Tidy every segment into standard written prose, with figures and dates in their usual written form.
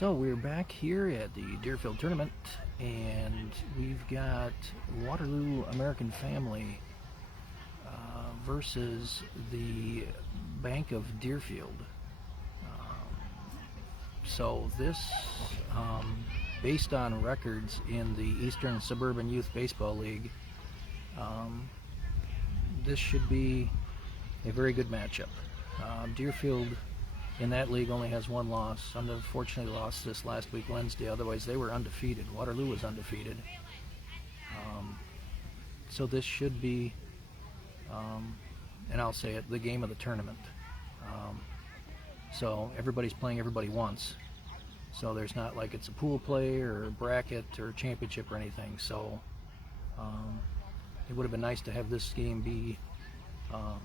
So we're back here at the Deerfield tournament, and we've got Waterloo American Family versus the Bank of Deerfield. So this, based on records in the Eastern Suburban Youth Baseball League, this should be a very good matchup. Deerfield in that league only has one loss. Unfortunately lost this last week Wednesday, otherwise they were undefeated. Waterloo was undefeated. So this should be, and I'll say it, the game of the tournament. So everybody's playing everybody once. So there's not like it's a pool play or a bracket or championship or anything. So it would have been nice to have this game be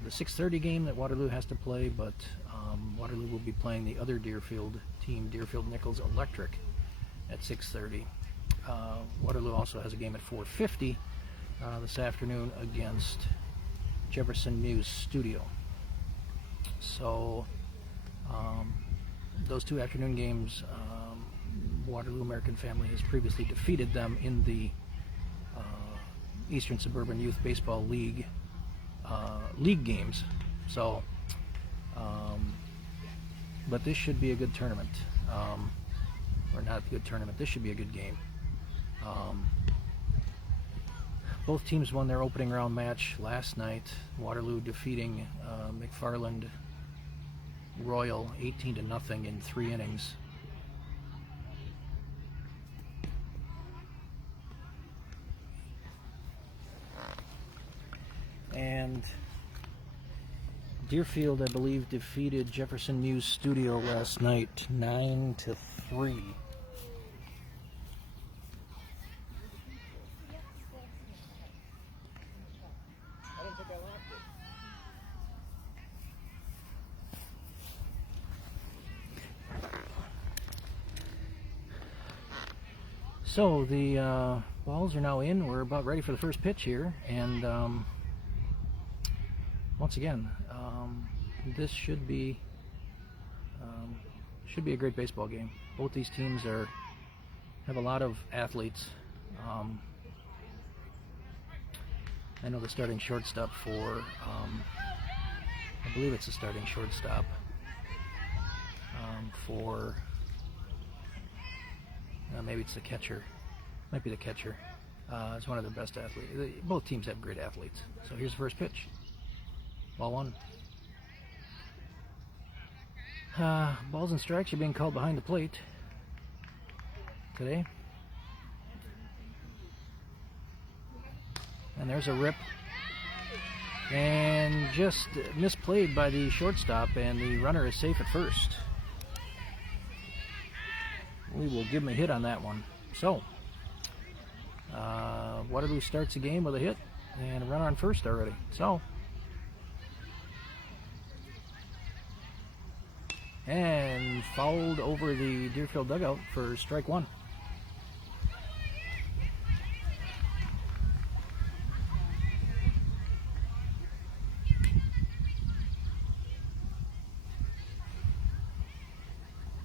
the 6:30 game that Waterloo has to play, but Waterloo will be playing the other Deerfield team, Deerfield Nichols Electric, at 6:30. Waterloo also has a game at 4:50 this afternoon against Jefferson Muse Studio. So those two afternoon games, Waterloo American Family has previously defeated them in the Eastern Suburban Youth Baseball League games. So but this should be a good tournament, or not a good tournament, this should be a good game. Both teams won their opening round match last night. Waterloo defeating McFarland Royal 18-0 in 3 innings. And Deerfield, I believe, defeated Jefferson Muse Studio last night 9-3. So the balls are now in. We're about ready for the first pitch here, and once again, this should be a great baseball game. Both these teams have a lot of athletes. I know the starting shortstop for, I believe it's the starting shortstop for, maybe it's the catcher. Might be the catcher. It's one of their best athletes. Both teams have great athletes. So here's the first pitch. Ball 1. Balls and strikes are being called behind the plate today. And there's a rip. And just misplayed by the shortstop, and the runner is safe at first. We will give him a hit on that one. So, Waterloo starts the game with a hit and a runner on first already. So, and fouled over the Deerfield dugout for strike 1.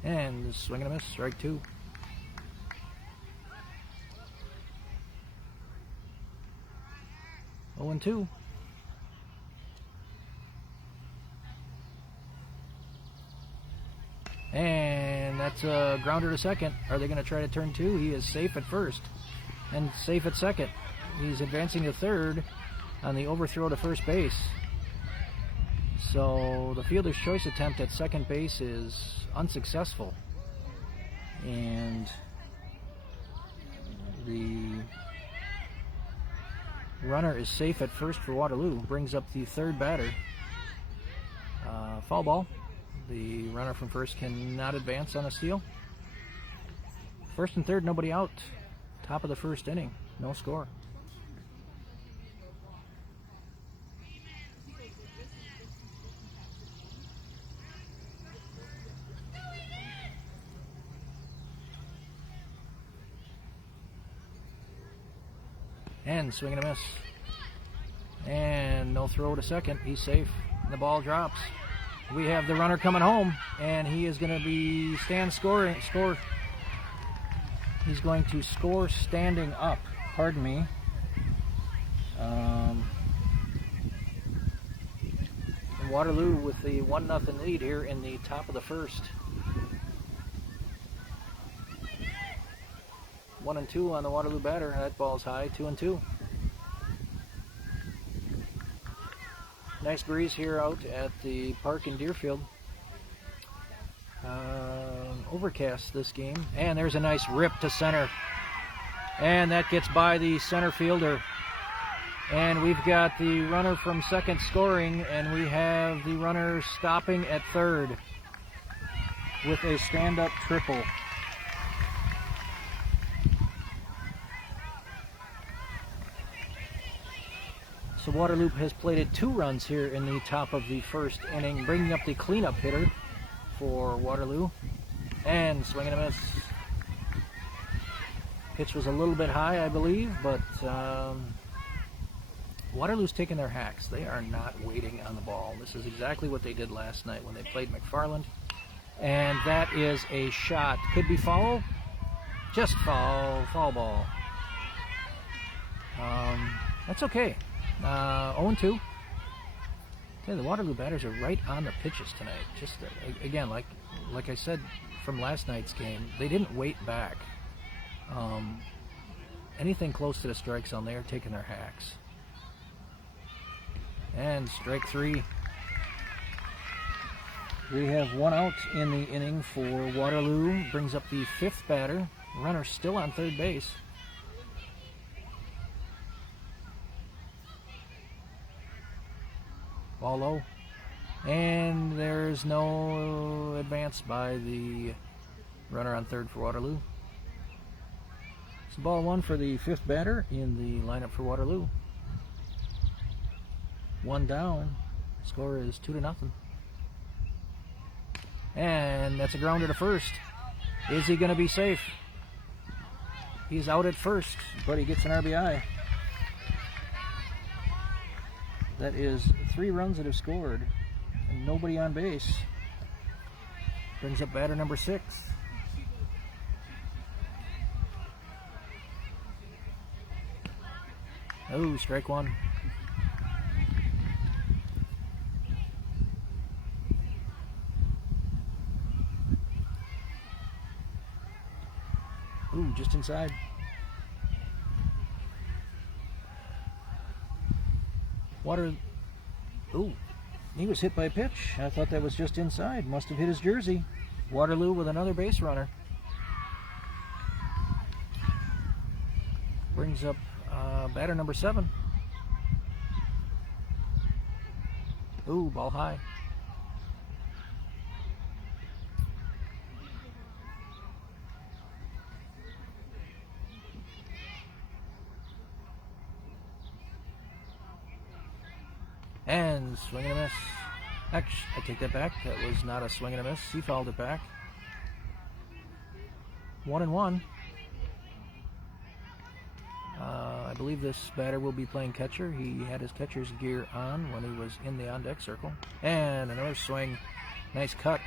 And swing and a miss, strike 2. Oh, and 2. And that's a grounder to second. Are they going to try to turn 2? He is safe at first and safe at second. He's advancing to third on the overthrow to first base. So the fielder's choice attempt at second base is unsuccessful. And the runner is safe at first for Waterloo. Brings up the third batter. Foul ball. The runner from first cannot advance on a steal. First and third, nobody out. Top of the first inning, no score. And swing and a miss. And no throw to second. He's safe. And the ball drops. We have the runner coming home, and he is going to be score He's going to score standing up. Pardon me. Waterloo with the 1-0 lead here in the top of the first. 1-2 on the Waterloo batter. That ball's high. 2-2. Nice breeze here out at the park in Deerfield. Overcast this game. And there's a nice rip to center. And that gets by the center fielder. And we've got the runner from second scoring, and we have the runner stopping at third with a stand-up triple. So Waterloo has plated 2 runs here in the top of the first inning, bringing up the cleanup hitter for Waterloo. And swing and a miss. Pitch was a little bit high, I believe, but Waterloo's taking their hacks. They are not waiting on the ball. This is exactly what they did last night when they played McFarland. And that is a shot. Could be foul. Just foul. Foul ball. That's okay. 0-2. Yeah, the Waterloo batters are right on the pitches tonight. Just again, like I said from last night's game, they didn't wait back. Anything close to the strike zone, they are taking their hacks. And strike 3. We have 1 out in the inning for Waterloo. Brings up the 5th batter. Runner still on third base. Ball low. And there's no advance by the runner on third for Waterloo. It's ball 1 for the 5th batter in the lineup for Waterloo. 1 down. Score is 2-0. And that's a grounder to first. Is he going to be safe? He's out at first, but he gets an RBI. That is 3 runs that have scored and nobody on base. Brings up batter number 6. Oh, strike 1. Ooh, just inside. Ooh, he was hit by a pitch. I thought that was just inside. Must have hit his jersey. Waterloo with another base runner. Brings up batter number 7. Ooh, ball high. And swing and a miss. Actually, I take that back. That was not a swing and a miss. He fouled it back. 1-1. I believe this batter will be playing catcher. He had his catcher's gear on when he was in the on-deck circle. And another swing. Nice cut.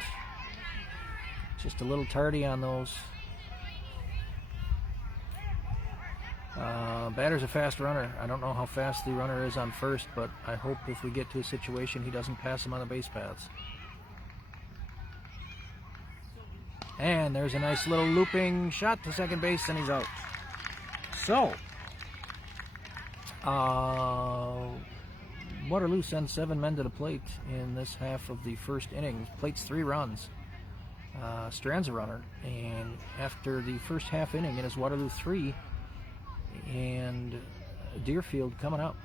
Just a little tardy on those. Batter's a fast runner. I don't know how fast the runner is on first, but I hope if we get to a situation he doesn't pass him on the base paths. And there's a nice little looping shot to second base, and he's out. So, Waterloo sends 7 men to the plate in this half of the first inning. Plates 3 runs. Strand's a runner, and after the first half inning, it is Waterloo 3 and Deerfield coming up.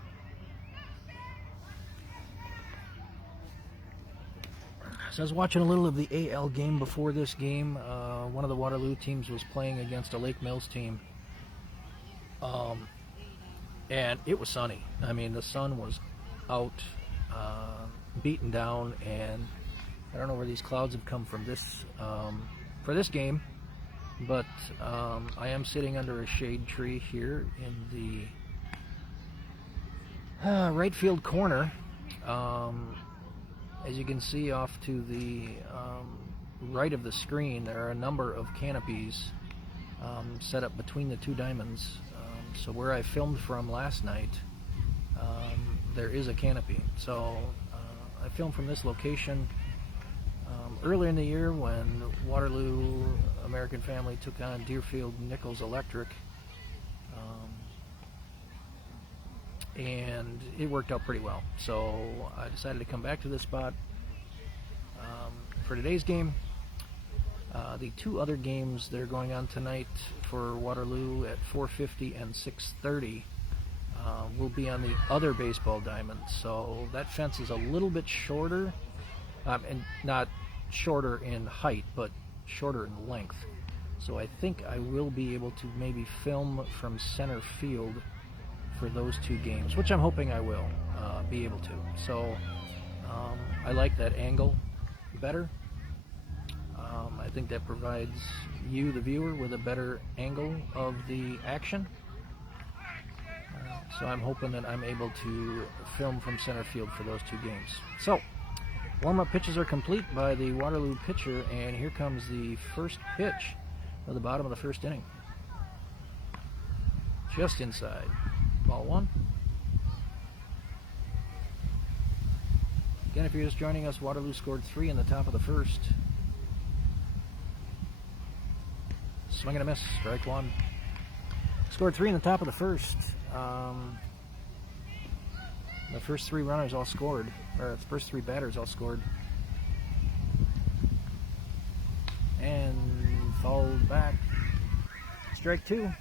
So I was watching a little of the AL game before this game. One of the Waterloo teams was playing against a Lake Mills team. And it was sunny. I mean, the sun was out, beaten down, and I don't know where these clouds have come from this for this game. But I am sitting under a shade tree here in the right field corner. As you can see off to the right of the screen, there are a number of canopies set up between the two diamonds. So where I filmed from last night, there is a canopy. So I filmed from this location earlier in the year when Waterloo American Family took on Deerfield Nichols Electric. And it worked out pretty well. So I decided to come back to this spot for today's game. The two other games that are going on tonight for Waterloo at 4:50 and 6:30 will be on the other baseball diamond. So that fence is a little bit shorter, and not shorter in height, but shorter in length. So I think I will be able to maybe film from center field for those two games, which I'm hoping I will be able to. So I like that angle better. I think that provides you, the viewer, with a better angle of the action. So I'm hoping that I'm able to film from center field for those two games. So warm-up pitches are complete by the Waterloo pitcher, and here comes the first pitch of the bottom of the first inning. Just inside. Ball one. Again, if you're just joining us, Waterloo scored 3 in the top of the first. Swing and a miss, strike one. Scored 3 in the top of the first. The first 3 runners all scored, or the first 3 batters all scored. And fouled back. Strike 2.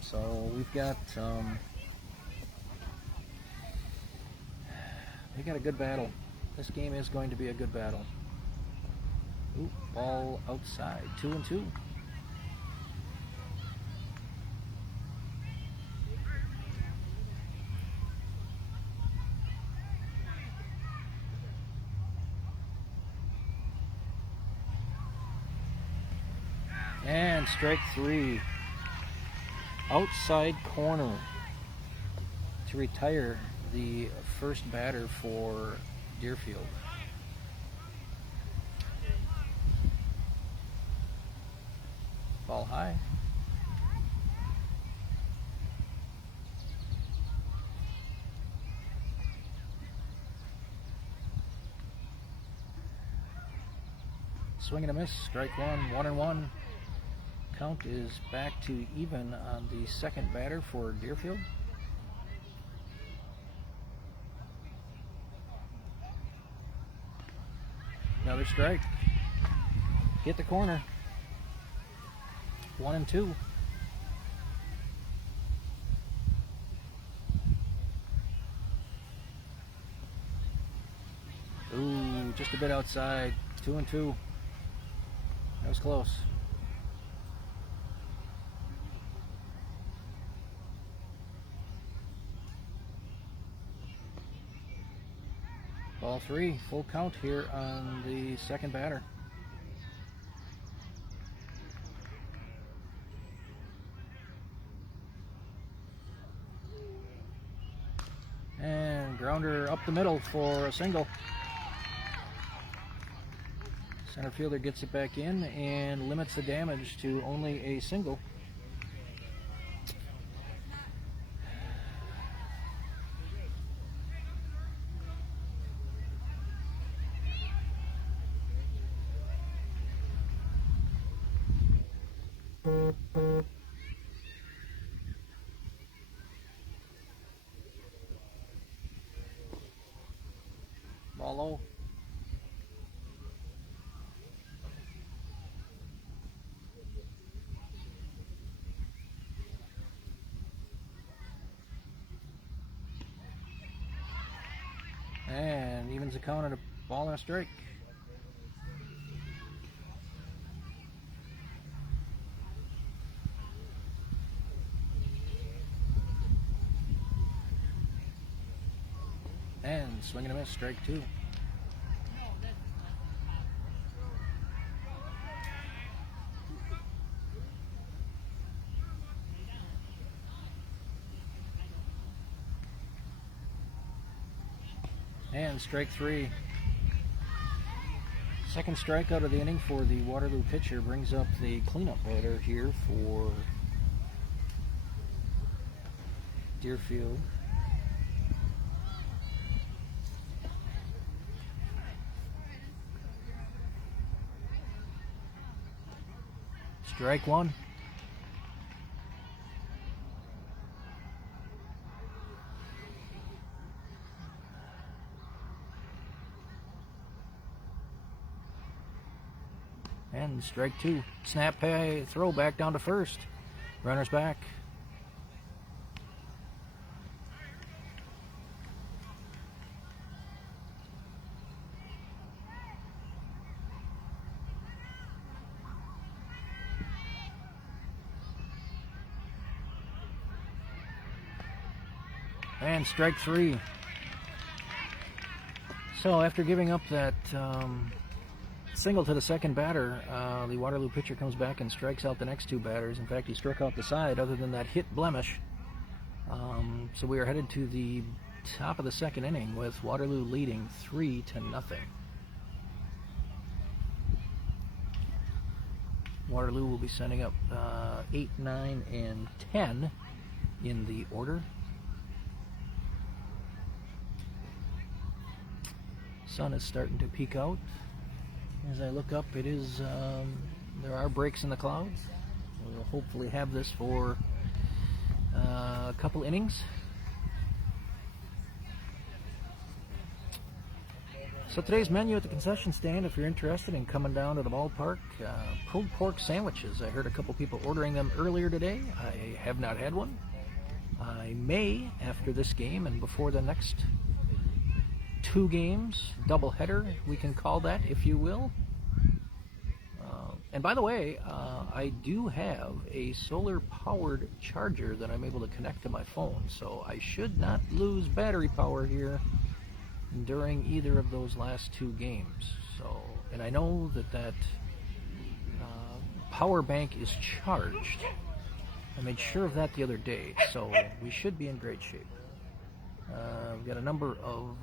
So we've got we got a good battle. This game is going to be a good battle. Ooh, ball outside. 2-2. And strike 3. Outside corner to retire the first batter for Deerfield. Ball high. Swing and a miss. Strike one. 1-1. Count is back to even on the second batter for Deerfield. Another strike. Hit the corner. 1-2. Ooh, just a bit outside. 2-2. That was close. Ball 3, full count here on the second batter. And grounder up the middle for a single. Center fielder gets it back in and limits the damage to only a single. Ball low. And evens the count at a ball and a strike. And swing and a miss, strike 2. And strike 3. Second strikeout of the inning for the Waterloo pitcher brings up the cleanup batter here for Deerfield. Strike one. And strike two. Snap pay, throw back down to first. Runner's back. And strike three. So after giving up that single to the second batter, the Waterloo pitcher comes back and strikes out the next two batters. In fact, he struck out the side other than that hit blemish. So we are headed to the top of the second inning with Waterloo leading 3-0. Waterloo will be sending up 8, 9, and 10 in the order. Sun is starting to peek out. As I look up, it is there are breaks in the clouds. We'll hopefully have this for a couple innings. So today's menu at the concession stand, if you're interested in coming down to the ballpark, pulled pork sandwiches. I heard a couple people ordering them earlier today. I have not had one. I may after this game and before the next 2 games, doubleheader, we can call that, if you will. And by the way, I do have a solar-powered charger that I'm able to connect to my phone, so I should not lose battery power here during either of those last 2 games. So, and I know that power bank is charged. I made sure of that the other day, so we should be in great shape. We've got a number of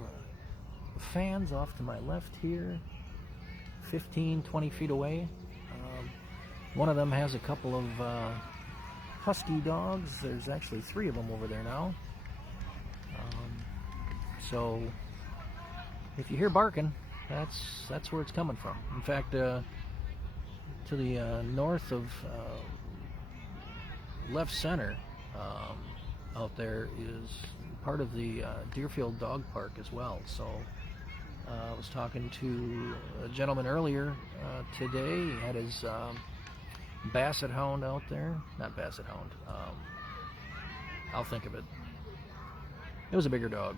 fans off to my left here, 15, 20 feet away. One of them has a couple of husky dogs. There's actually 3 of them over there now. So if you hear barking, that's where it's coming from. In fact, to the north of left center out there is part of the Deerfield Dog Park as well. So I was talking to a gentleman earlier today. He had his basset hound out there. Not basset hound. I'll think of it. It was a bigger dog.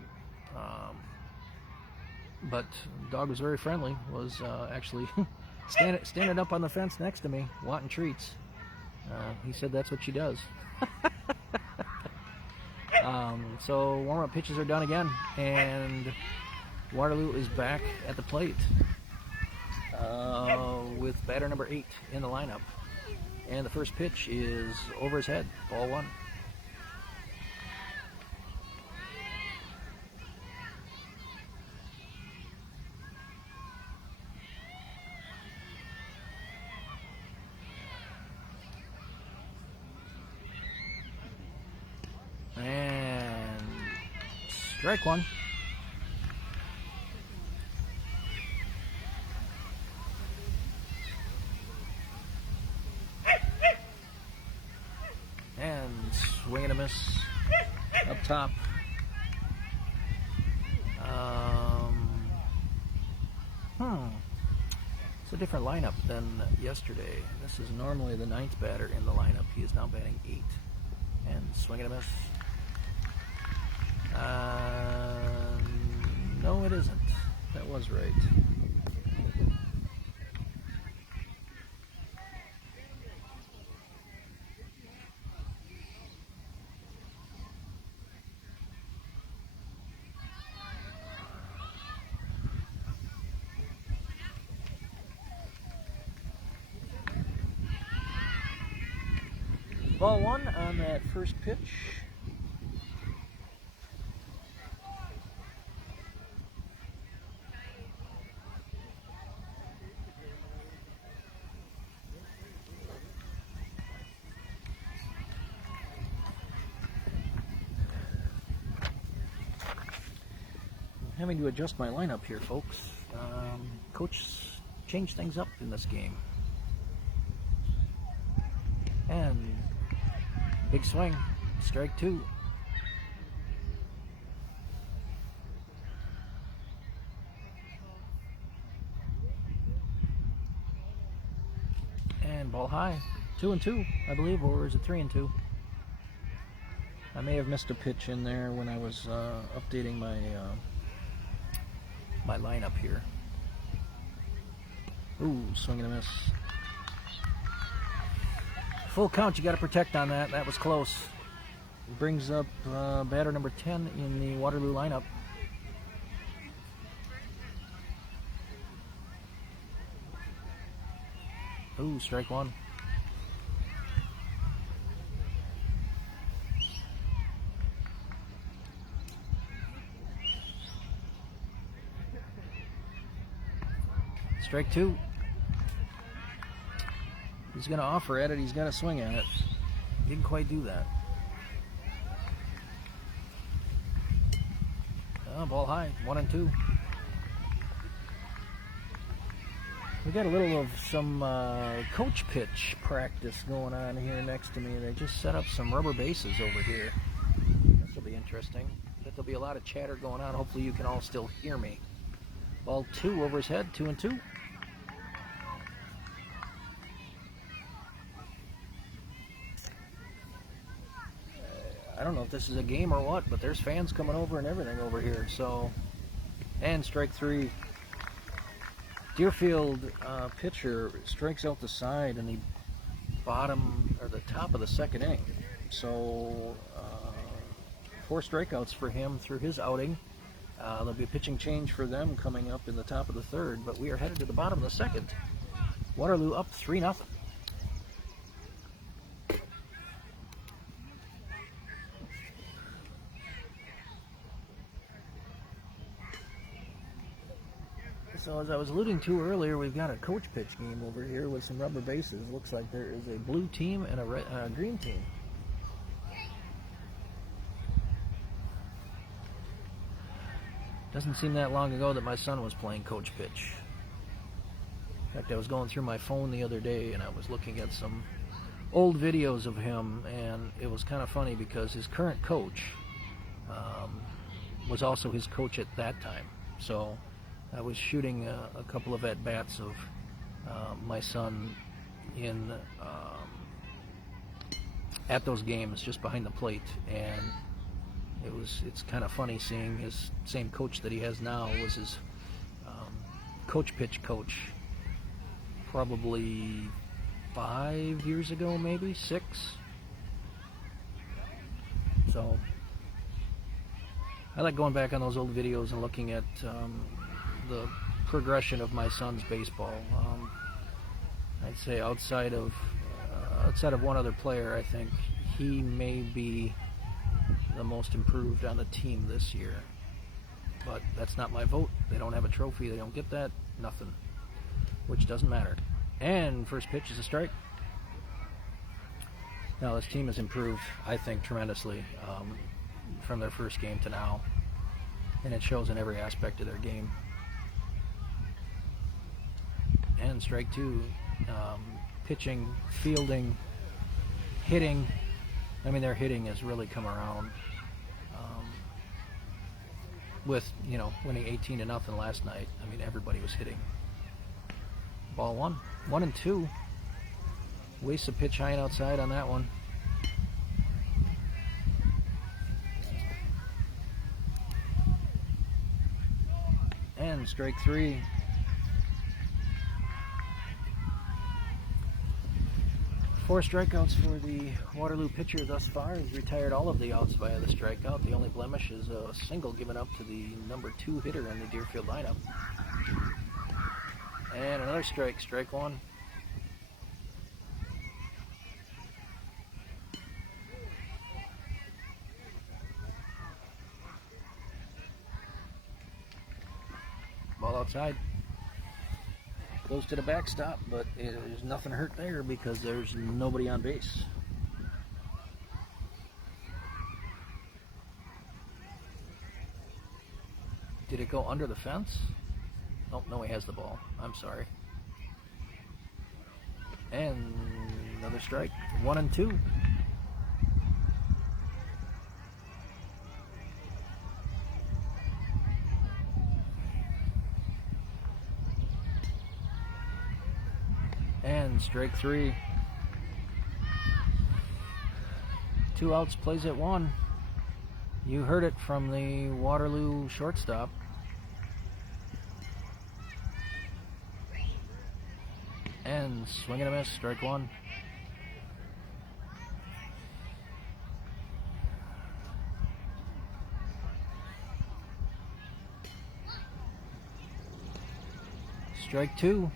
But the dog was very friendly. Was actually standing up on the fence next to me, wanting treats. He said that's what she does. So warm-up pitches are done again, and Waterloo is back at the plate with batter number 8 in the lineup. And the first pitch is over his head, ball 1. And strike 1. And swing and a miss up top. It's a different lineup than yesterday. This is normally the 9th batter in the lineup. He is now batting 8. And swing and a miss. No, it isn't. That was right. Ball 1 on that first pitch. having to adjust my lineup here, folks. Coach changed things up in this game. And big swing, strike two. And ball high, 2-2, I believe, or is it 3-2? I may have missed a pitch in there when I was updating my my lineup here. Ooh, swing and a miss. Full count, you got to protect on that. That was close. It brings up batter number 10 in the Waterloo lineup. Ooh, strike one. Strike two. He's going to offer at it. He's got to swing at it. Didn't quite do that. Ball high, 1-2. We got a little of some coach pitch practice going on here next to me. They just set up some rubber bases over here. This will be interesting. Bet there'll be a lot of chatter going on. Hopefully you can all still hear me. Ball two over his head, 2-2. I don't know if this is a game or what, but there's fans coming over and everything over here. So, and strike three. Deerfield pitcher strikes out the side in the bottom or the top of the second inning. So 4 strikeouts for him through his outing. There'll be a pitching change for them coming up in the top of the third, but we are headed to the bottom of the second. Waterloo up 3-0. So as I was alluding to earlier, we've got a coach pitch game over here with some rubber bases. Looks like there is a blue team and a green team. Doesn't seem that long ago that my son was playing coach pitch. In fact, I was going through my phone the other day and I was looking at some old videos of him, and it was kind of funny because his current coach was also his coach at that time. So I was shooting a couple of at-bats of my son in at those games just behind the plate, and it's kind of funny seeing his same coach that he has now was his coach pitch coach probably 5 years ago, maybe 6. So I like going back on those old videos and looking at the progression of my son's baseball. I'd say outside of one other player, I think he may be the most improved on the team this year. But that's not my vote. They don't have a trophy. They don't get that. Nothing. Which doesn't matter. And first pitch is a strike. Now this team has improved, I think, tremendously from their first game to now. And it shows in every aspect of their game. And strike two. Pitching, fielding, hitting. I mean, their hitting has really come around. With, winning 18-0 last night. I mean, everybody was hitting. Ball one. 1-2. Waste a pitch high and outside on that one. And strike three. Four strikeouts for the Waterloo pitcher thus far. He's retired all of the outs via the strikeout. The only blemish is a single given up to the number 2 hitter in the Deerfield lineup. And another strike, strike one. Ball outside. Close to the backstop, but there's nothing hurt there because there's nobody on base. Did it go under the fence? Oh, no, he has the ball. I'm sorry. And another strike. 1-2. And strike 3. 2 outs, plays at 1. You heard it from the Waterloo shortstop. And swing and a miss, strike 1. Strike 2.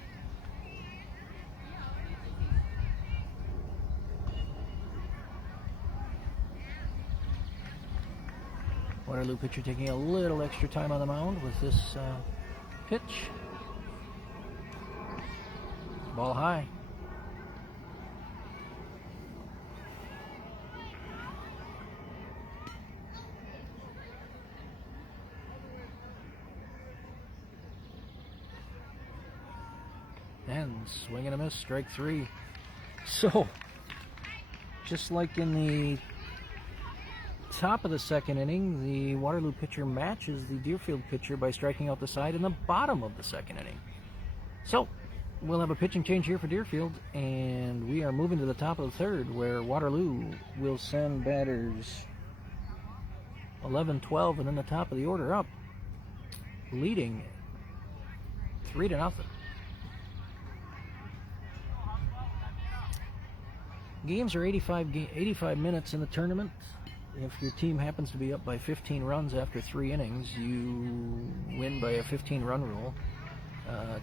Waterloo pitcher taking a little extra time on the mound with this pitch. Ball high. And swing and a miss, strike 3. So, just like in the top of the second inning, the Waterloo pitcher matches the Deerfield pitcher by striking out the side in the bottom of the second inning. So, we'll have a pitching change here for Deerfield, and we are moving to the top of the third, where Waterloo will send batters 11, 12, and then the top of the order up, leading 3-0. Games are 85 minutes in the tournament. If your team happens to be up by 15 runs after 3 innings, you win by a 15-run rule.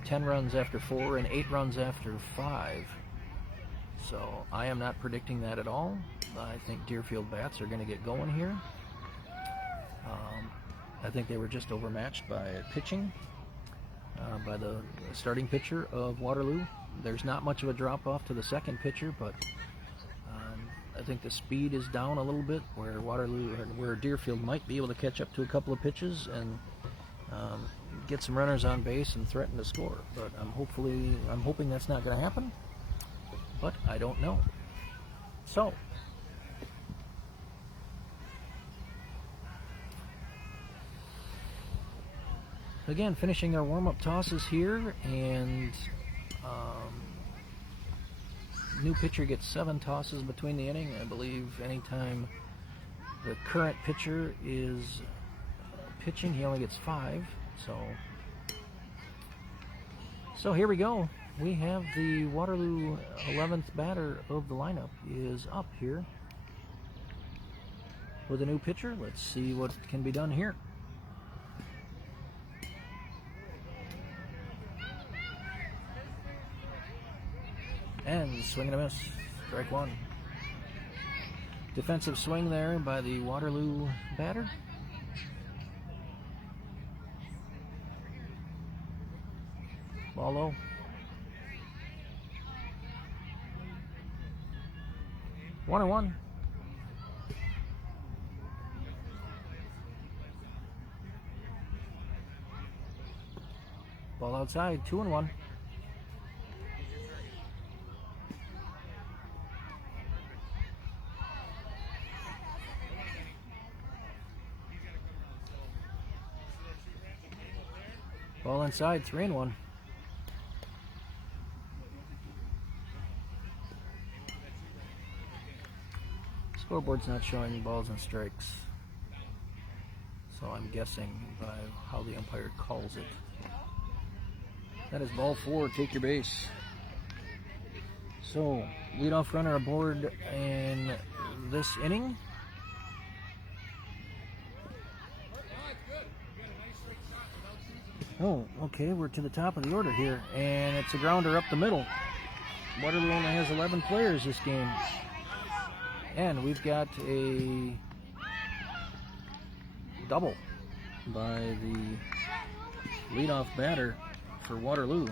10 runs after 4 and 8 runs after 5. So I am not predicting that at all. I think Deerfield bats are going to get going here. I think they were just overmatched by pitching, by the starting pitcher of Waterloo. There's not much of a drop-off to the second pitcher, but I think the speed is down a little bit, where Deerfield might be able to catch up to a couple of pitches and get some runners on base and threaten to score. But I'm hoping that's not going to happen. But I don't know. So, again, finishing our warm-up tosses here, and new pitcher gets 7 tosses between the inning. I believe anytime the current pitcher is pitching, he only gets 5. So here we go. We have the Waterloo 11th batter of the lineup is up here with a new pitcher. Let's see what can be done here. And swing and a miss, strike 1. Defensive swing there by the Waterloo batter. Ball low. One and 1. Ball outside, 2 and 1. Ball inside, 3 and 1. Scoreboard's not showing balls and strikes, so I'm guessing by how the umpire calls it. That is ball 4, take your base. So, leadoff runner aboard in this inning. Oh, okay, we're to the top of the order here, and it's a grounder up the middle. Waterloo only has 11 players this game. And we've got a double by the leadoff batter for Waterloo.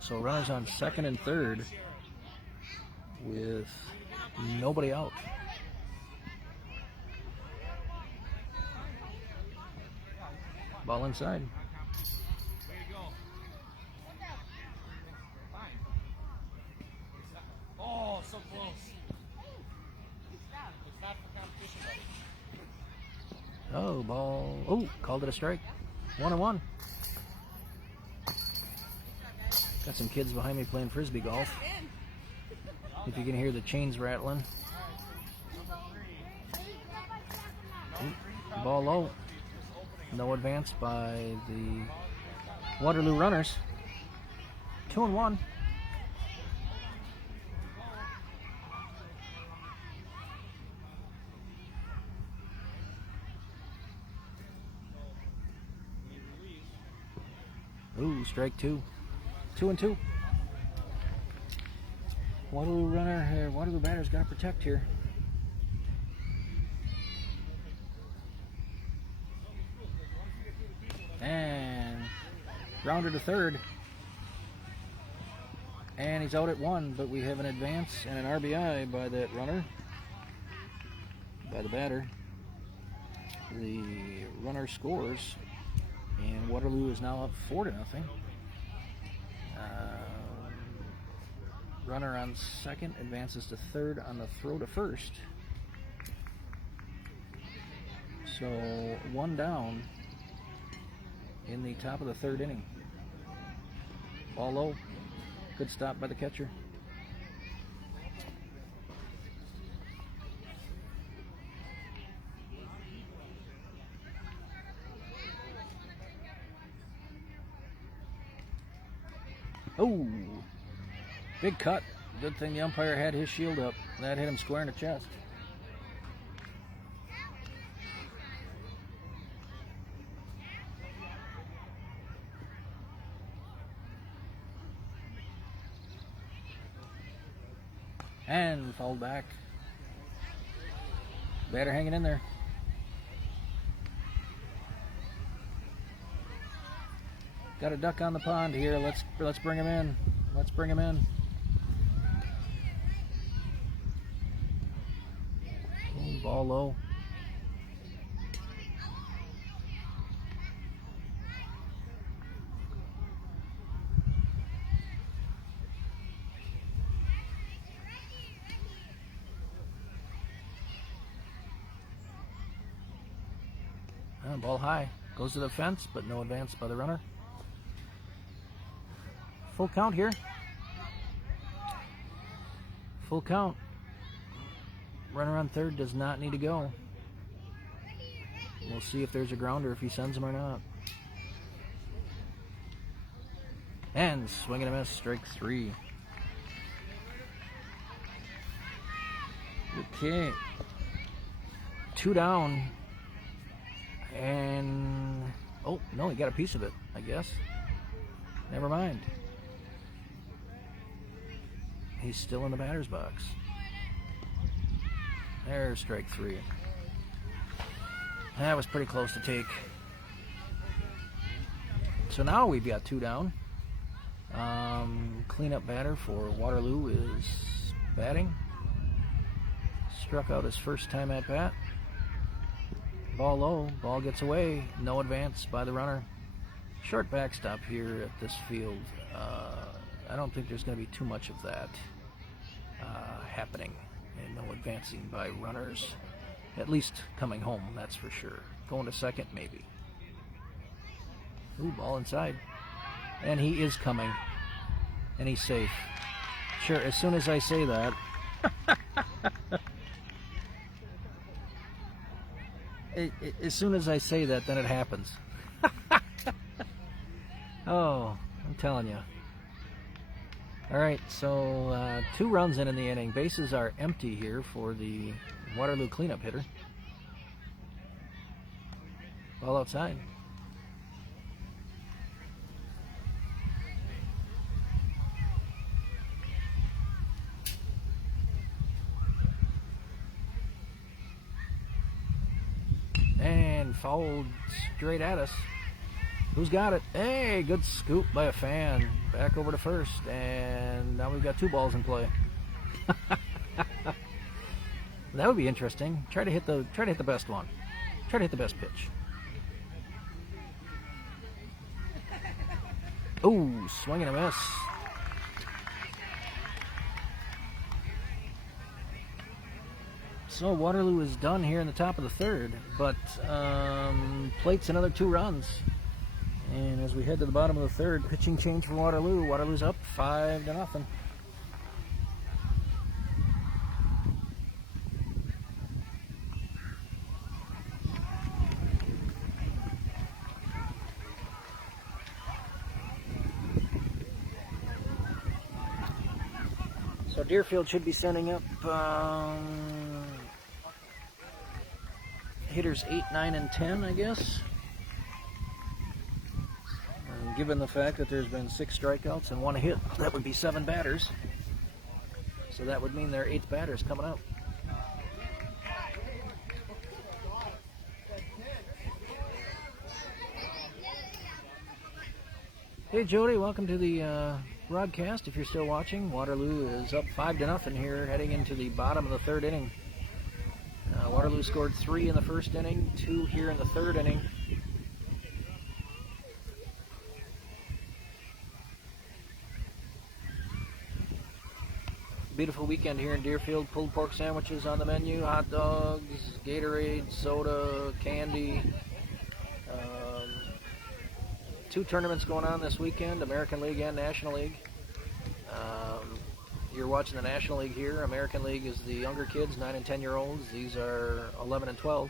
So runners on second and third with nobody out. ball inside. Oh, so close. It's not for competition, buddy. Oh, ball. Oh, called it a strike. 1-1. Got some kids behind me playing frisbee golf. If you can hear the chains rattling. Ooh, ball low. No advance by the Waterloo runners. 2-1. Ooh, strike 2. 2-2. Waterloo runner here. Waterloo batter's got to protect here. And grounder to third. And he's out at 1, but we have an advance and an RBI by that runner. By the batter. The runner scores. And Waterloo is now up 4-0. Runner on second advances to third on the throw to first. So 1 down in the top of the third inning. Ball low. Good stop by the catcher. Oh, big cut. Good thing the umpire had his shield up. That hit him square in the chest. And fouled back. Batter hanging in there. Got a duck on the pond here. Let's bring him in. Let's bring him in. Ooh, ball low. Ball high. Goes to the fence, but no advance by the runner. Full count here. Full count. Runner on third does not need to go. We'll see if there's a grounder, if he sends him or not. And swing and a miss, strike 3. Okay. 2 down. And oh no, he got a piece of it, I guess. Never mind. He's still in the batter's box. There's strike 3. That was pretty close to take. So now we've got 2 down. Cleanup batter for Waterloo is batting. Struck out his first time at bat. Ball low, ball gets away, no advance by the runner. Short backstop here at this field. I don't think there's going to be too much of that happening, and no advancing by runners. At least coming home, that's for sure. Going to second, maybe. Ooh, ball inside. And he is coming, and he's safe. Sure, as soon as I say that... As soon as I say that, then it happens. Oh, I'm telling you. All right, so 2 runs in the inning. Bases are empty here for the Waterloo cleanup hitter. Ball outside. And fouled straight at us. Who's got it? Hey, good scoop by a fan. Back over to first, and now we've got 2 balls in play. That would be interesting. Try to hit the best one. Try to hit the best pitch. Oh, swing and a miss. So Waterloo is done here in the top of the third, but plates another 2 runs. And as we head to the bottom of the third, pitching change for Waterloo. Waterloo's up 5-0. So Deerfield should be sending up hitters 8, 9, and 10, I guess. And given the fact that there's been 6 strikeouts and 1 hit, that would be 7 batters. So that would mean their 8th batter is coming out. Hey Jody, welcome to the broadcast. If you're still watching, Waterloo is up 5-0 here, heading into the bottom of the third inning. Waterloo scored 3 in the first inning, 2 here in the third inning. Beautiful weekend here in Deerfield. Pulled pork sandwiches on the menu, hot dogs, Gatorade, soda, candy. 2 tournaments going on this weekend, American League and National League. You're watching the National League here. American League is the younger kids, 9 and 10-year-olds. These are 11 and 12.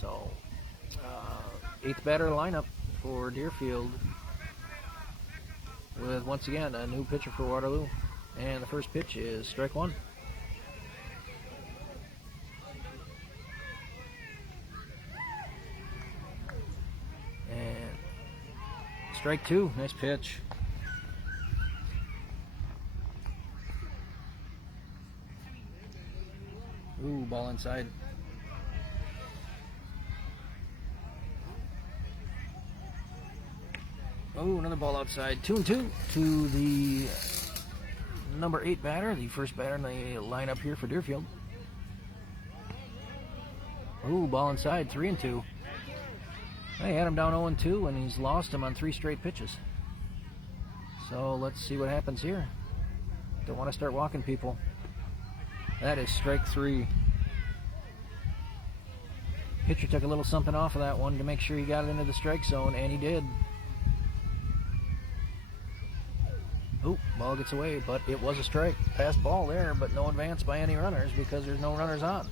So, 8th batter lineup for Deerfield with, once again, a new pitcher for Waterloo. And the first pitch is strike 1. And strike 2, nice pitch. Ooh, ball inside. Oh, another ball outside. 2-2 to the number 8 batter, the first batter in the lineup here for Deerfield. Ooh, ball inside. 3-2. They had him down 0-2, and he's lost him on 3 straight pitches. So let's see what happens here. Don't want to start walking people. That is strike 3. Pitcher took a little something off of that one to make sure he got it into the strike zone, and he did. Oop, ball gets away, but it was a strike. Passed ball there, but no advance by any runners because there's no runners on.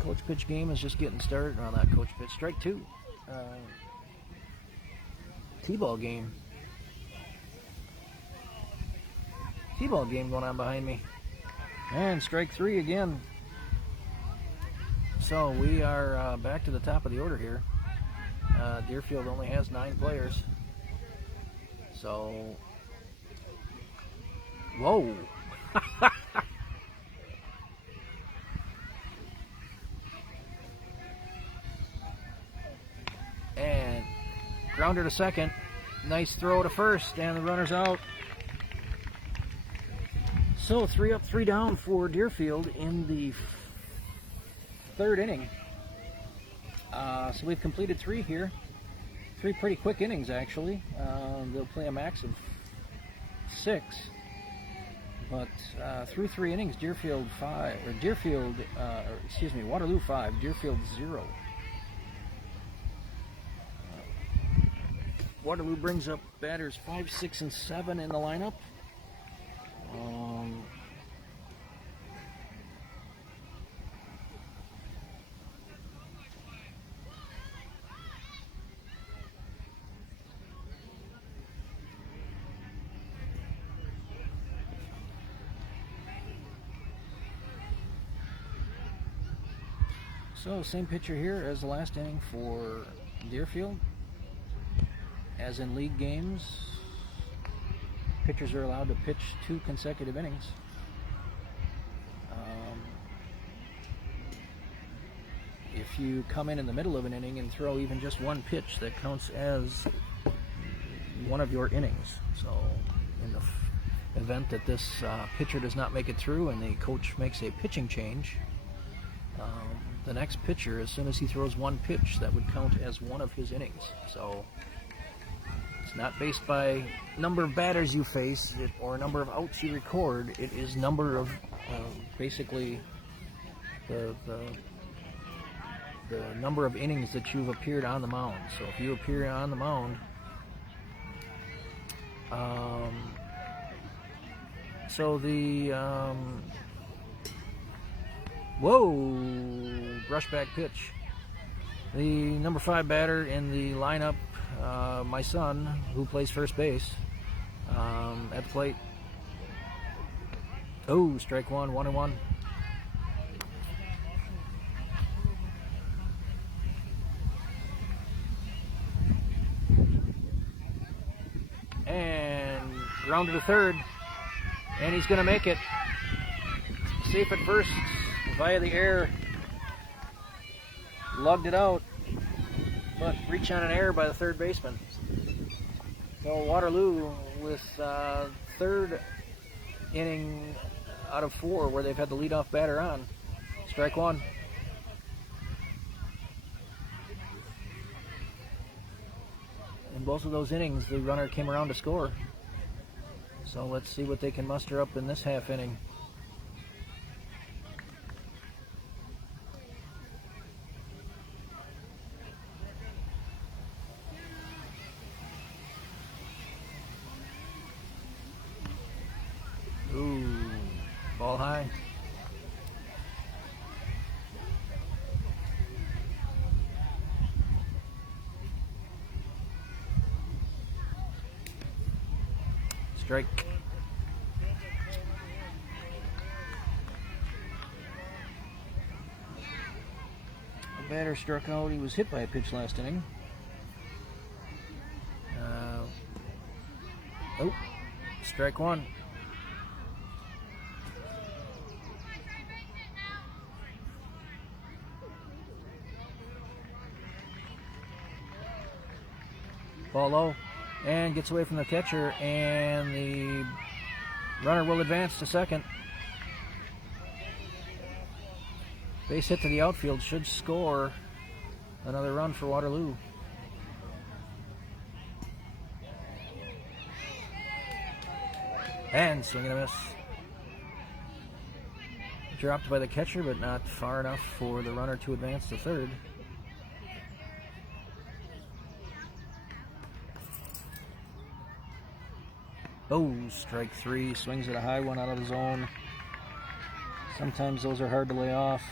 Coach pitch game is just getting started. Well, not coach pitch. Strike 2. T-ball game. T-ball game going on behind me. And strike 3 again. So we are back to the top of the order here. Deerfield only has 9 players. So, whoa. And grounder to second. Nice throw to first, and the runner's out. So 3 up, 3 down for Deerfield in the third inning. So we've completed 3 here. 3 pretty quick innings, actually. They'll play a max of 6. But through 3 innings, Waterloo 5, Deerfield 0. Waterloo brings up batters 5, 6, and 7 in the lineup. So same pitcher here as the last inning for Deerfield. As in league games, pitchers are allowed to pitch 2 consecutive innings. If you come in the middle of an inning and throw even just 1 pitch, that counts as one of your innings. So in the event that this pitcher does not make it through and the coach makes a pitching change, the next pitcher, as soon as he throws one pitch, that would count as one of his innings. So it's not based by number of batters you face or number of outs you record. It is number of basically the number of innings that you've appeared on the mound. So if you appear on the mound, brush back pitch. The number 5 batter in the lineup, my son, who plays first base, at the plate. Oh, strike one, 1-1. And grounded to third, and he's going to make it. Safe at first via the air. Lugged it out, but reach on an error by the third baseman. So Waterloo with third inning out of 4 where they've had the leadoff batter on. Strike one. In both of those innings, the runner came around to score. So let's see what they can muster up in this half inning. Ooh, ball high. Strike. The batter struck out. He was hit by a pitch last inning. Strike one. Ball low, and gets away from the catcher, and the runner will advance to second. Base hit to the outfield should score another run for Waterloo. And swing and a miss. Dropped by the catcher, but not far enough for the runner to advance to third. Oh, strike 3. Swings at a high one out of the zone. Sometimes those are hard to lay off.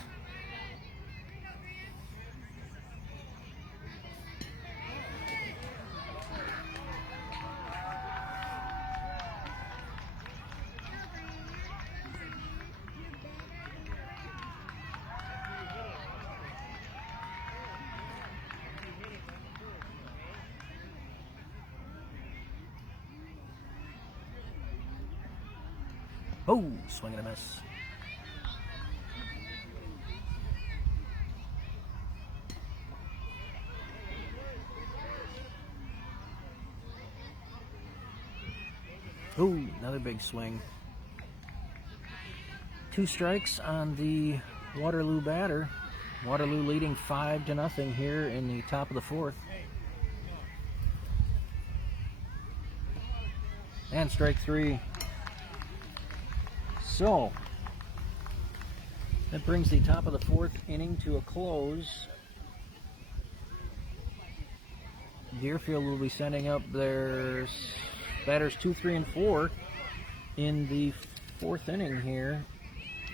Oh, swing and a miss. Oh, another big swing. 2 strikes on the Waterloo batter. Waterloo leading 5-0 here in the top of the 4th. And strike 3. So, that brings the top of the 4th inning to a close. Deerfield will be sending up their batters 2, 3, and 4 in the 4th inning here,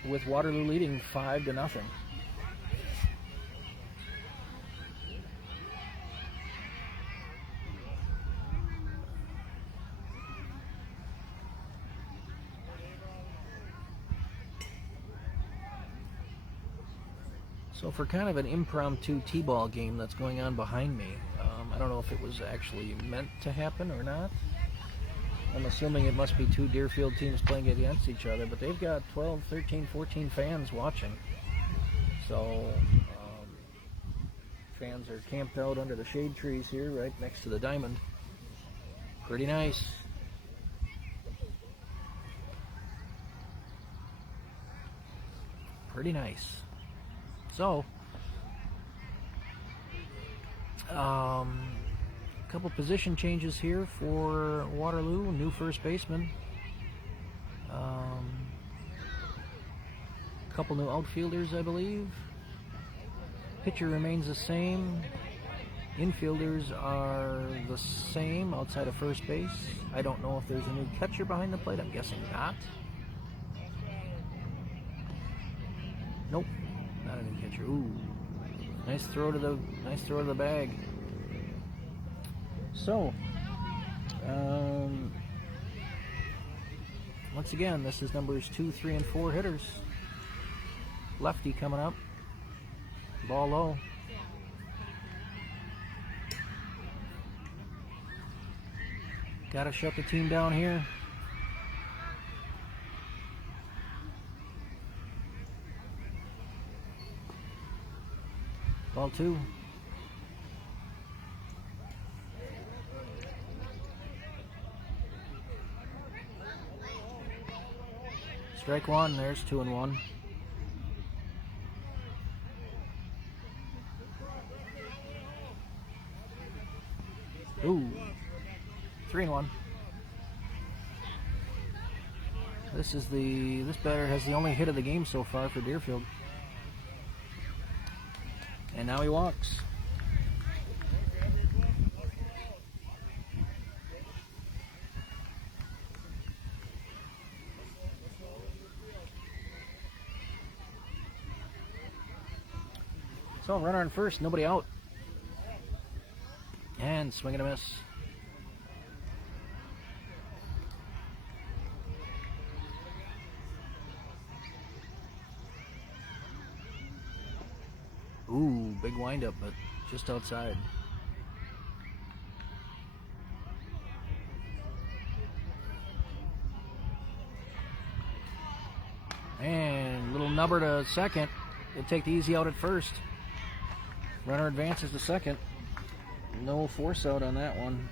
with Waterloo leading 5-0. So for kind of an impromptu t-ball game that's going on behind me, I don't know if it was actually meant to happen or not. I'm assuming it must be 2 Deerfield teams playing against each other, but they've got 12, 13, 14 fans watching. So fans are camped out under the shade trees here right next to the diamond. Pretty nice. Pretty nice. So, Couple position changes here for Waterloo. New first baseman. Couple new outfielders, I believe. Pitcher remains the same. Infielders are the same outside of first base. I don't know if there's a new catcher behind the plate. I'm guessing not. Nope, not a new catcher. Ooh, nice throw to the bag. So, once again, this is numbers 2, 3, and 4 hitters. Lefty coming up. Ball low. Gotta shut the team down here. Ball 2. Strike 1. There's 2-1. Ooh, 3-1. This batter has the only hit of the game so far for Deerfield. And now he walks. So runner on first, nobody out. And swing and a miss. Ooh, big windup, but just outside. And little nubber to second. They'll take the easy out at first. Runner advances to second. No force out on that one.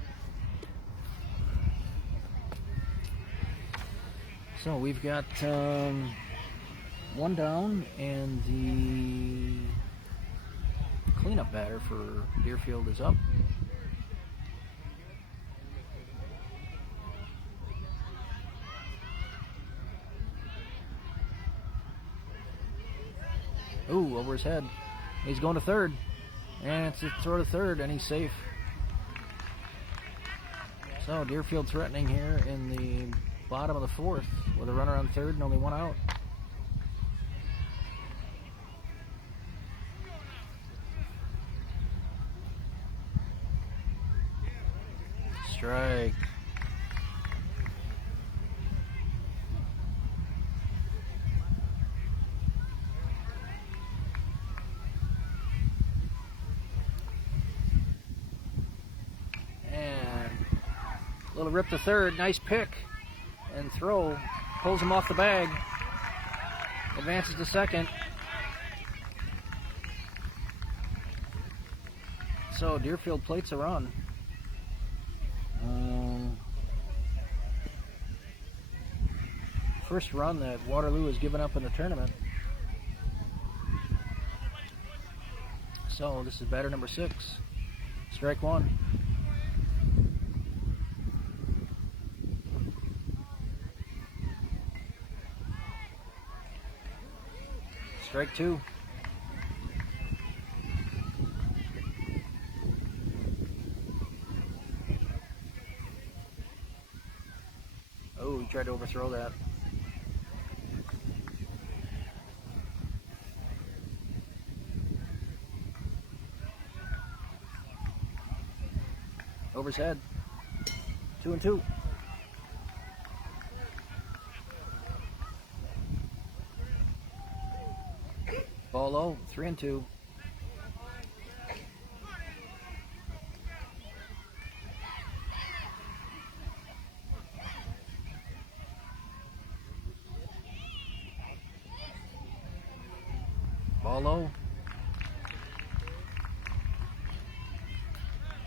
So we've got one down, and the cleanup batter for Deerfield is up. Ooh, over his head. He's going to third. And it's a throw to third, and he's safe. So Deerfield threatening here in the bottom of the fourth with a runner on third and only one out. Strike. Little rip to third, nice pick and throw, pulls him off the bag, advances to second. So Deerfield plates a run. First run that Waterloo has given up in the tournament. So this is batter number 6, strike 1. Strike 2. Oh, he tried to overthrow that. Over his head. 2-2. Ball low, 3-2. Ball low.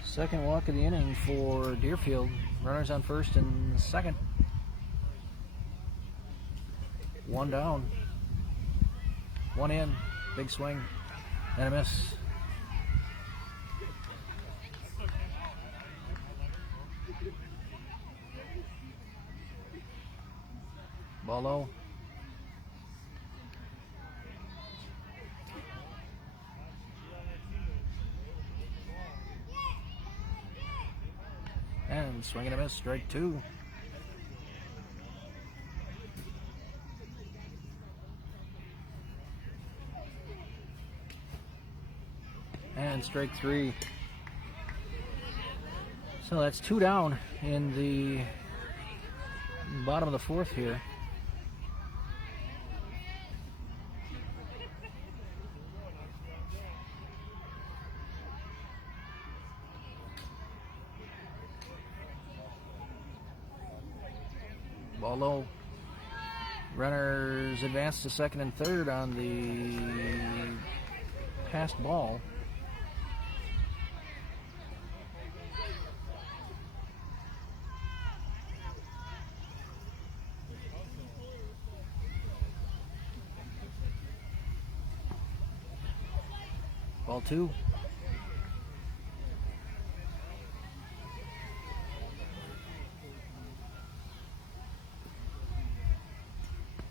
Second walk of the inning for Deerfield. Runners on first and second. One down. One in. Big swing and a miss. Ball low. And swing and a miss, strike two. And strike three. So that's two down in the bottom of the fourth here. Ball low. Runners advance to second and third on the passed ball. Ball two.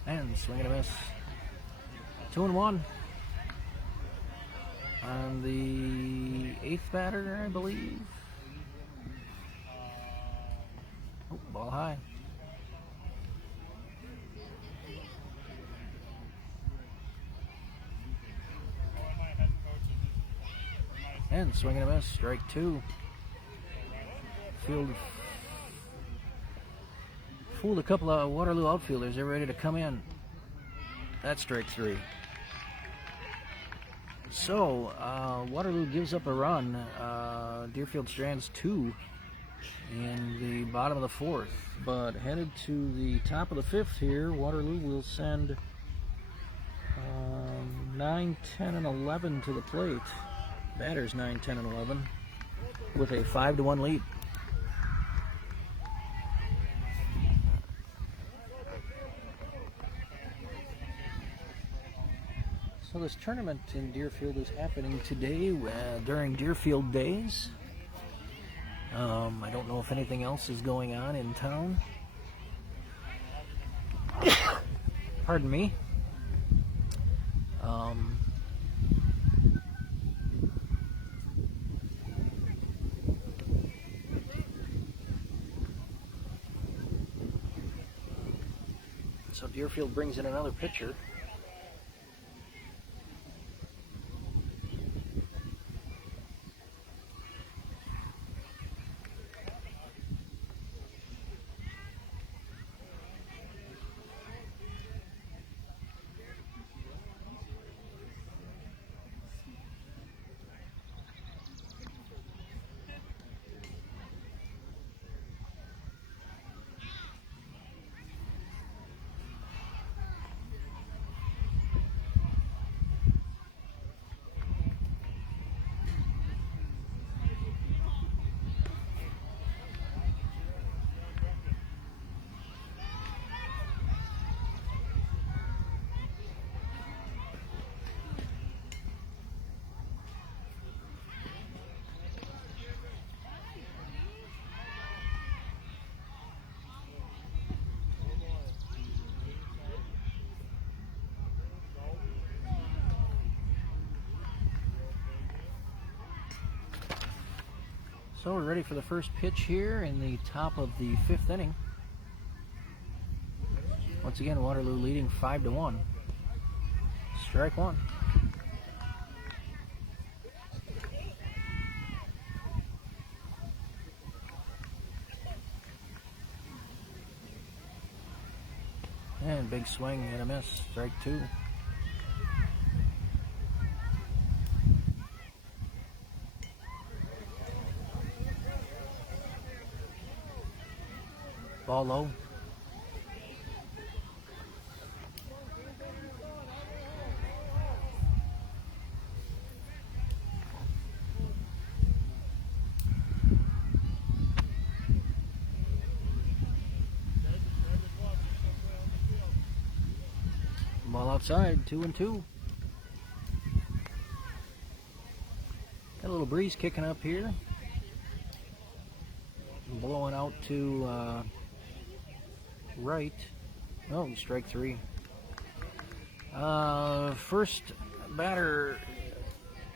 And swing and a miss. 2-1. On the eighth batter, I believe. Oh, ball high. And swing and a miss, strike two. Fooled a couple of Waterloo outfielders. They're ready to come in. That's strike three. So, Waterloo gives up a run. Deerfield strands two in the bottom of the fourth. But headed to the top of the fifth here, Waterloo will send 9, 10, and 11 to the plate. Batters 9, 10, and 11 with a 5-1 lead. So this tournament in Deerfield is happening today during Deerfield Days. I don't know if anything else is going on in town. Pardon me. So Deerfield brings in another pitcher. So we're ready for the first pitch here in the top of the fifth inning. Once again, Waterloo leading 5-1. Strike one. And big swing and a miss. Strike two. Ball low. Ball outside, 2-2. Got a little breeze kicking up here. Blowing out to right. Oh, strike three. First batter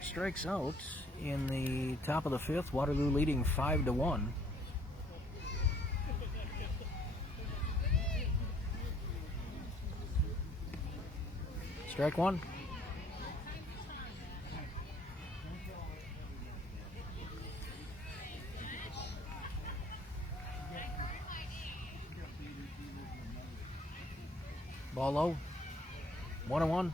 strikes out in the top of the fifth. Waterloo leading 5-1. Strike one. Ball low. 1-1.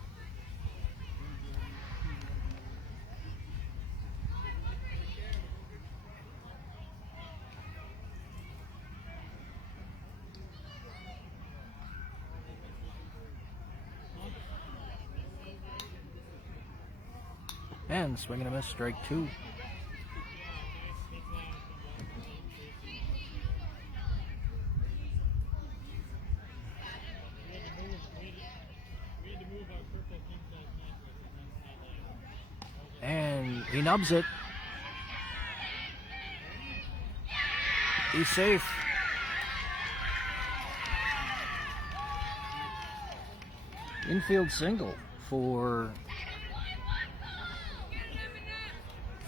And swing and a miss, strike two. And he nubs it. He's safe. Infield single for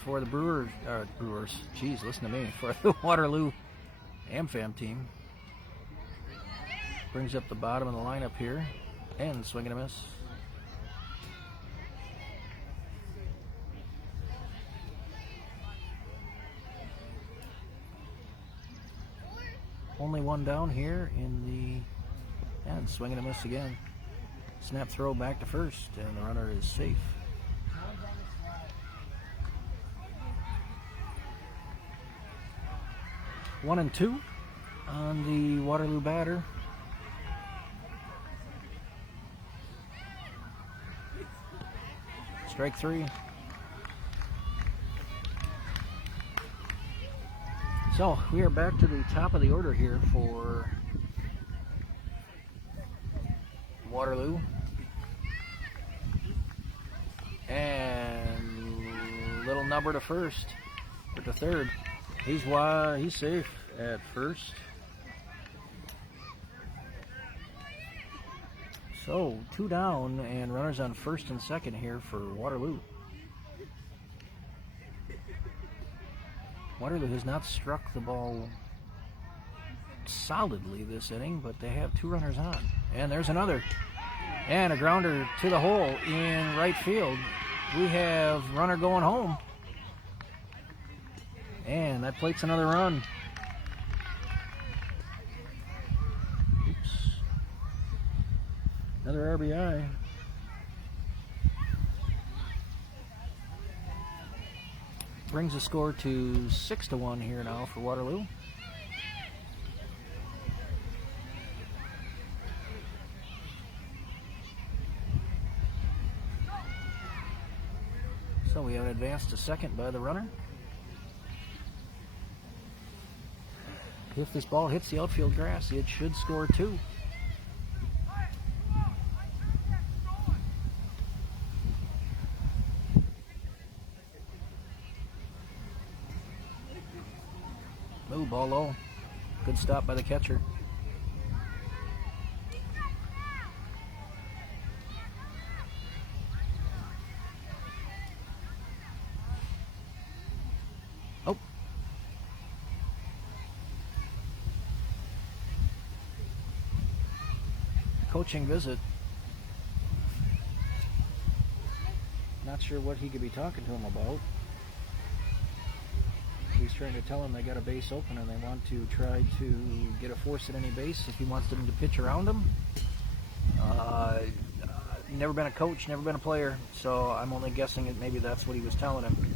the Brewers. Geez, listen to me. For the Waterloo AmFam team. Brings up the bottom of the lineup here. And swing and a miss. Only one down here in the... And swing and a miss again. Snap throw back to first, and the runner is safe. One and two on the Waterloo batter. Strike three. So we are back to the top of the order here for Waterloo. And little number to first, or to third. He's safe at first. So 2 down and runners on first and second here for Waterloo. Waterloo has not struck the ball solidly this inning, but they have 2 runners on. And there's another. And a grounder to the hole in right field. We have runner going home. And that plates another run. Oops. Another RBI. Brings the score to 6-1 here now for Waterloo. So we have an advance to second by the runner. If this ball hits the outfield grass, it should score 2. Ooh, ball low. Good stop by the catcher. Oh. Coaching visit. Not sure what he could be talking to him about. He's trying to tell him they got a base open and they want to try to get a force at any base if he wants them to pitch around him. Never been a coach, never been a player, so I'm only guessing that maybe that's what he was telling him,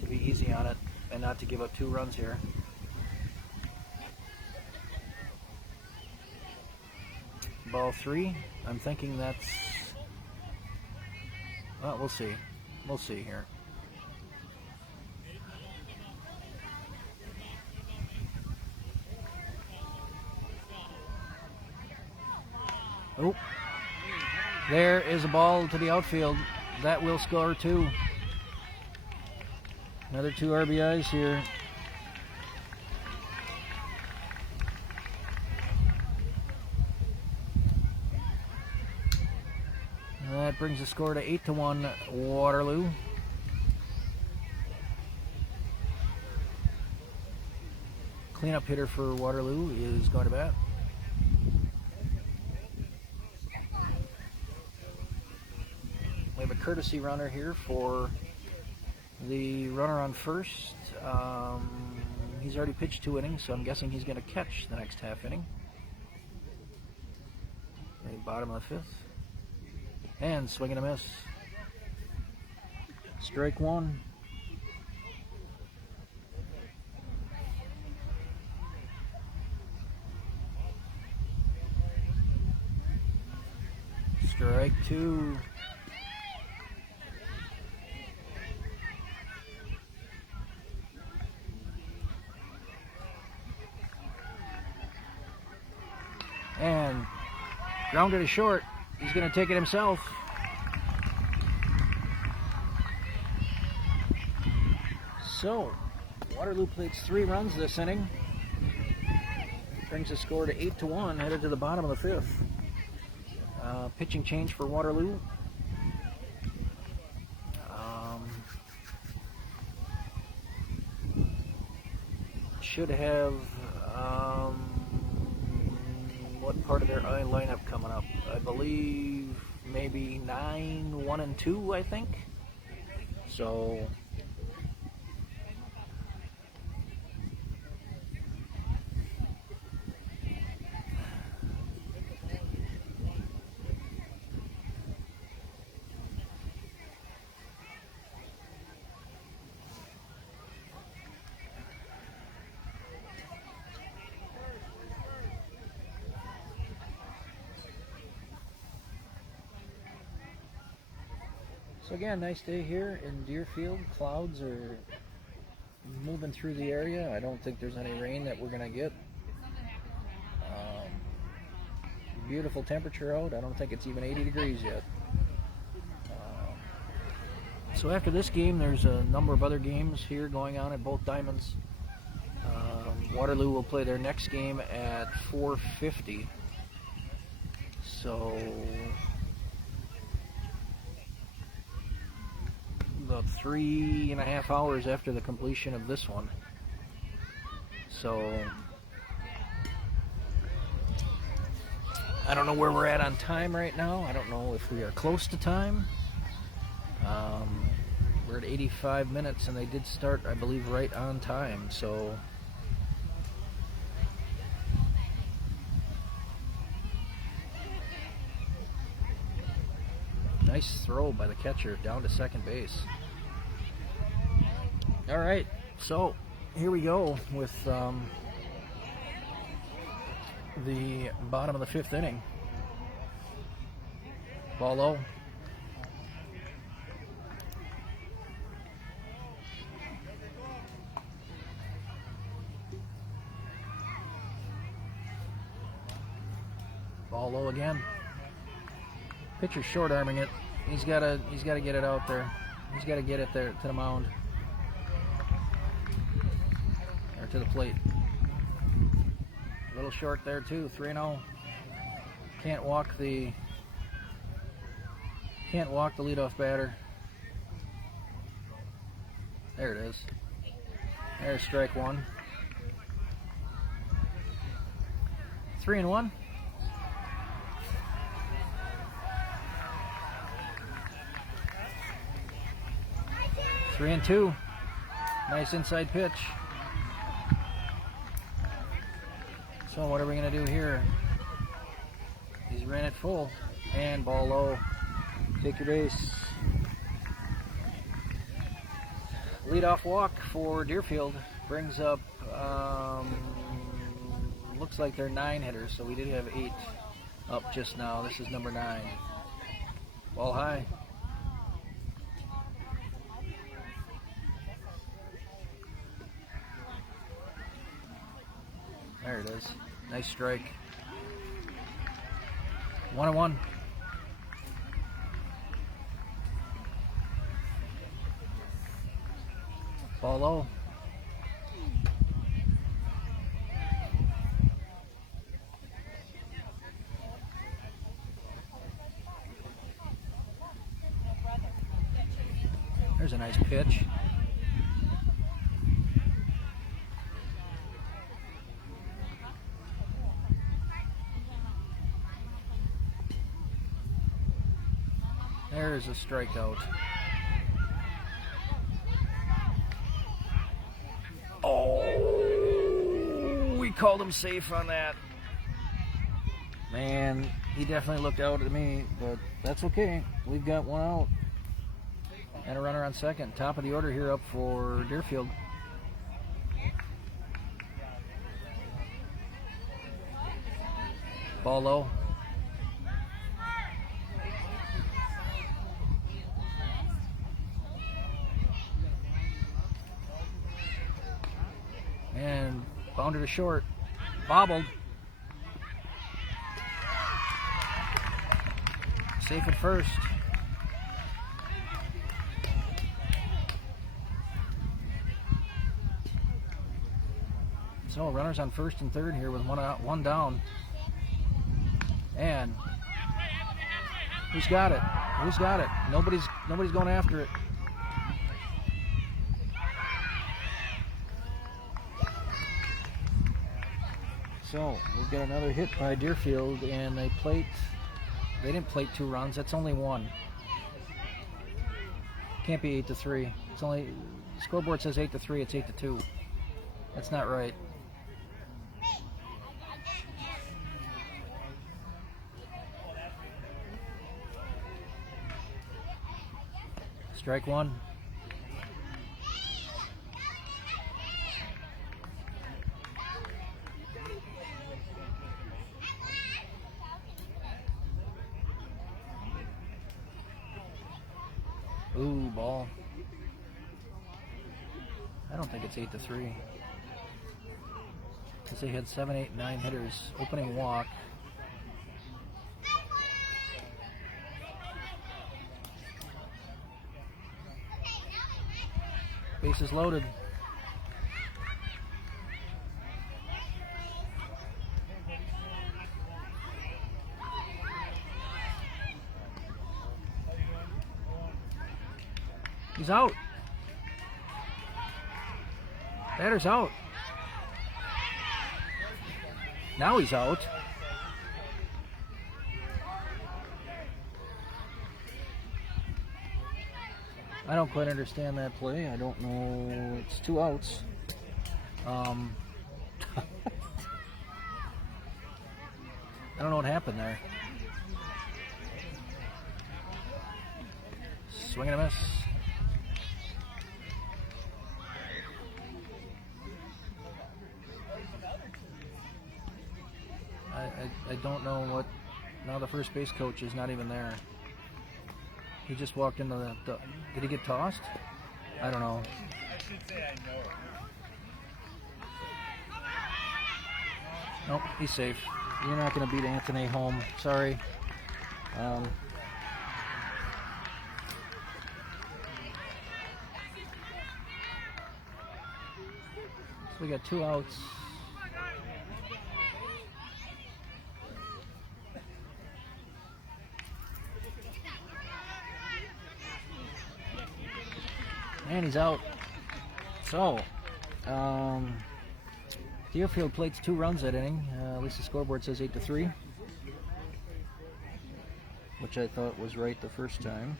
to be easy on it and not to give up 2 runs here. Ball 3. I'm thinking that's... Well, we'll see. We'll see here. Oh, there is a ball to the outfield. That will score 2. Another 2 RBIs here. That brings the score to 8-1 Waterloo. Cleanup hitter for Waterloo is going to bat. We have a courtesy runner here for the runner on first. He's already pitched 2 innings, so I'm guessing he's going to catch the next half inning. The bottom of the 5th. And swing and a miss. Strike 1. Strike 2. And grounded to short. He's going to take it himself. So, Waterloo plates 3 runs this inning. Brings the score to 8-1, headed to the bottom of the 5th. Pitching change for Waterloo. Should have what part of their lineup coming up? I believe maybe 9, 1, and 2, I think. So again, nice day here in Deerfield. Clouds are moving through the area. I don't think there's any rain that we're going to get. Beautiful temperature out. I don't think it's even 80 degrees yet. So after this game, there's a number of other games here going on at both diamonds. Waterloo will play their next game at 4:50. So about 3.5 hours after the completion of this one. So I don't know where we're at on time right now. I don't know if we are close to time. We're at 85 minutes and they did start, I believe, right on time. So nice throw by the catcher down to second base. All right, so here we go with the bottom of the 5th inning. Ball low. Ball low again. Pitcher short arming it. He's got to get it out there. He's got to get it there to the mound or to the plate. A little short there too. 3-0. Can't walk the leadoff batter. There it is. There's strike 1. 3-1. Three and 2. Nice inside pitch. So what are we going to do here? He's ran it full. And ball low. Take your base. Leadoff walk for Deerfield. Brings up, looks like they're 9 hitters. So we did have 8 up just now. This is number 9. Ball high. There it is. Nice strike. 1-1. Ball low. There's a nice pitch. There's a strikeout. Oh, we called him safe on that. Man, he definitely looked out at me, but that's okay. We've got one out. And a runner on second. Top of the order here up for Deerfield. Ball low. And bounded to short. Bobbled. Safe at first. So runners on first and third here with one out, one down. And who's got it? Who's got it? Nobody's going after it. So we've got another hit by Deerfield, and they didn't plate 2 runs. That's only 1. Can't be 8-3. It's only, the scoreboard says 8-3. It's 8-2. That's not right. Strike 1. Ooh, ball. I don't think it's 8-3. Because they had 7, 8, 9 hitters. Opening walk. Bases loaded. He's out. Batter's out. Now he's out. I don't quite understand that play. I don't know. It's 2 outs. I don't know what happened there. Swing and a miss. I don't know what. Now the first base coach is not even there. He just walked into the did he get tossed? I don't know. I should say I know. Nope, he's safe. You're not going to beat Anthony home. Sorry. So we got 2 outs. And he's out. So, Deerfield plates 2 runs that inning. At least the scoreboard says 8-3, which I thought was right the first time.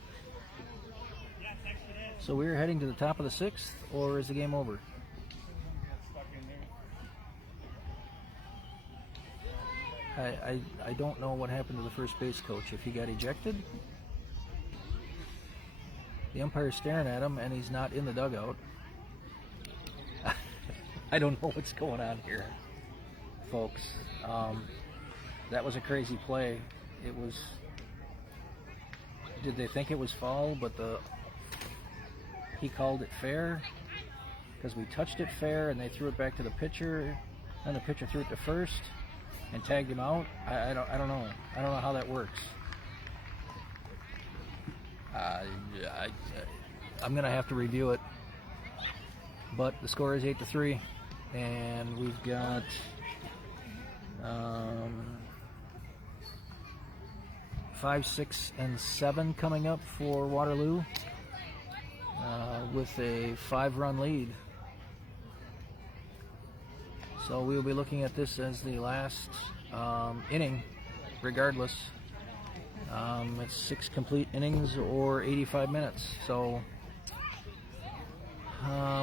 So we're heading to the top of the 6th, or is the game over? I don't know what happened to the first base coach. If he got ejected, the umpire's staring at him, and he's not in the dugout. I don't know what's going on here, folks. That was a crazy play. It was. Did they think it was foul? But he called it fair because we touched it fair, and they threw it back to the pitcher, and the pitcher threw it to first and tagged him out. I don't know. I don't know how that works. I'm gonna have to review it, but the score is 8-3, and we've got 5, 6, and 7 coming up for Waterloo. with a 5-run lead. So we will be looking at this as the last inning, regardless. It's 6 complete innings or 85 minutes. So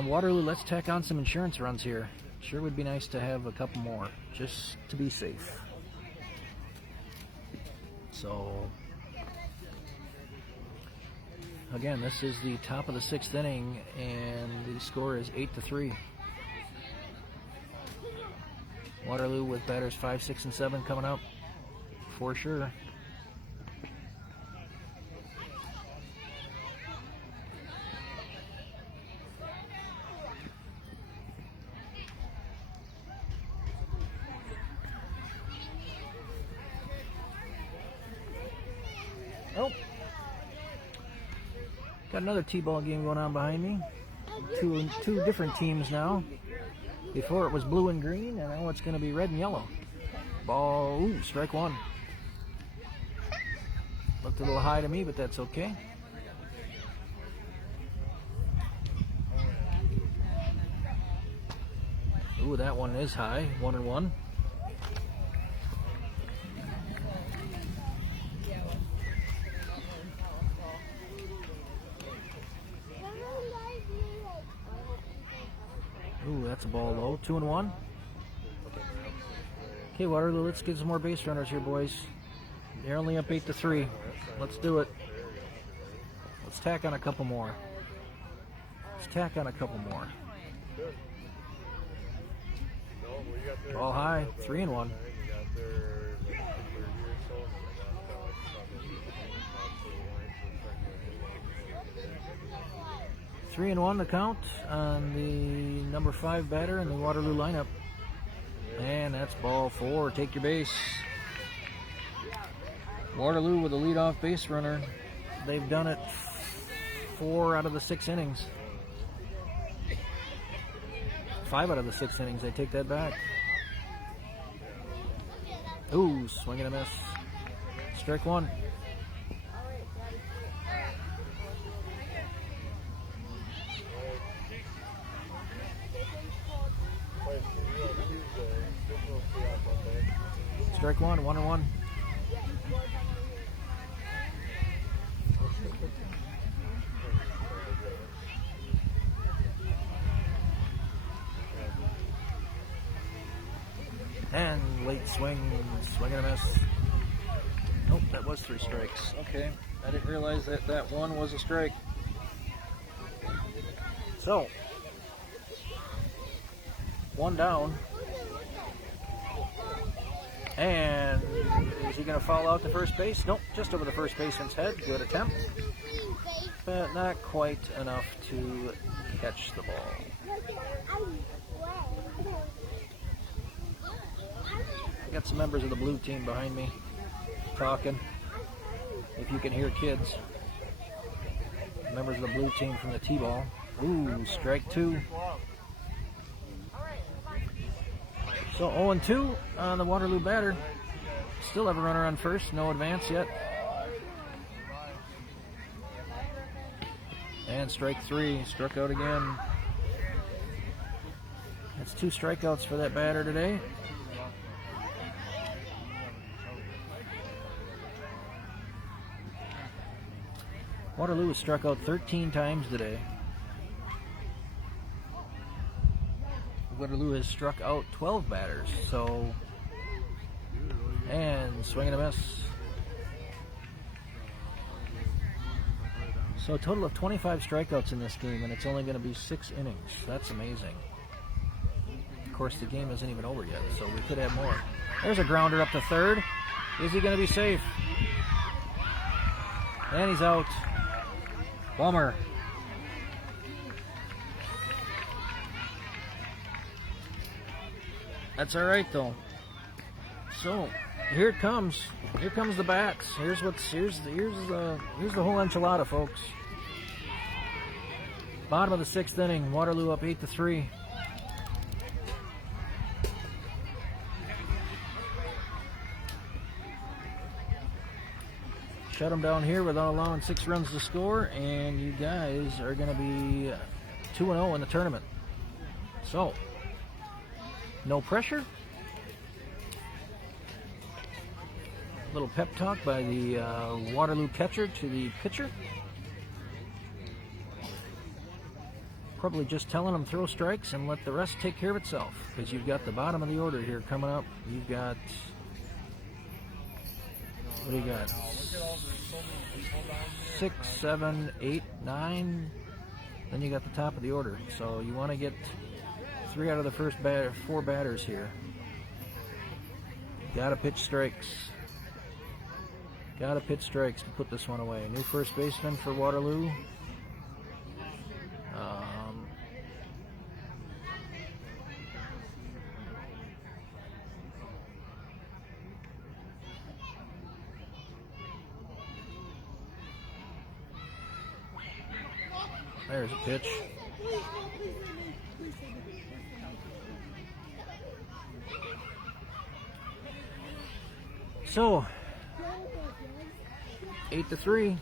Waterloo, let's tack on some insurance runs here. Sure would be nice to have a couple more, just to be safe. So again, this is the top of the 6th inning, and the score is 8-3. Waterloo with batters 5, 6, and 7 coming up for sure. Oh, got another T-ball game going on behind me. Two different teams now. Before it was blue and green, and now it's going to be red and yellow. Ball, ooh, strike 1. Looked a little high to me, but that's okay. Ooh, that one is high, 1-1. Ooh, that's a ball low. 2-1. Okay, Waterloo, let's get some more base runners here, boys. They're only up 8-3. Let's do it. Let's tack on a couple more. Let's tack on a couple more. Ball high. 3-1. 3-1 the count on the number 5 batter in the Waterloo lineup. And that's ball 4. Take your base. Waterloo with a leadoff base runner. They've done it 4 out of the 6 innings. 5 out of the 6 innings. They take that back. Ooh, swing and a miss. Strike 1. Strike 1, 1-1. And late swing and a miss. Nope, that was 3 strikes. Okay, I didn't realize that that one was a strike. So, 1 down. And is he going to fall out to first base? Nope, just over the first baseman's head. Good attempt, but not quite enough to catch the ball. I got some members of the blue team behind me talking. If you can hear kids. Members of the blue team from the T-ball. Ooh, strike 2. So 0-2 on the Waterloo batter. Still have a runner on first. No advance yet. And strike 3. Struck out again. That's 2 strikeouts for that batter today. Waterloo has struck out 13 times today. Waterloo has struck out 12 batters, so, and swing and a miss. So a total of 25 strikeouts in this game, and it's only going to be 6 innings. That's amazing. Of course, the game isn't even over yet, so we could have more. There's a grounder up to third. Is he going to be safe? And he's out. Bummer. That's all right though. So here it comes. Here comes the bats. Here's the whole enchilada, folks. Bottom of the 6th inning. Waterloo up 8-3. shut them down here without allowing 6 runs to score, and you guys are going to be 2-0 in the tournament. So, no pressure. A little pep talk by the Waterloo catcher to the pitcher. Probably just telling them throw strikes and let the rest take care of itself, because you've got the bottom of the order here coming up. You've got, what do you got? 6, 7, 8, 9. Then you got the top of the order. So you want to get 3 out of the first 4 batters here. Got to pitch strikes. Got to pitch strikes to put this one away. New first baseman for Waterloo. There's a pitch. So, 8-3.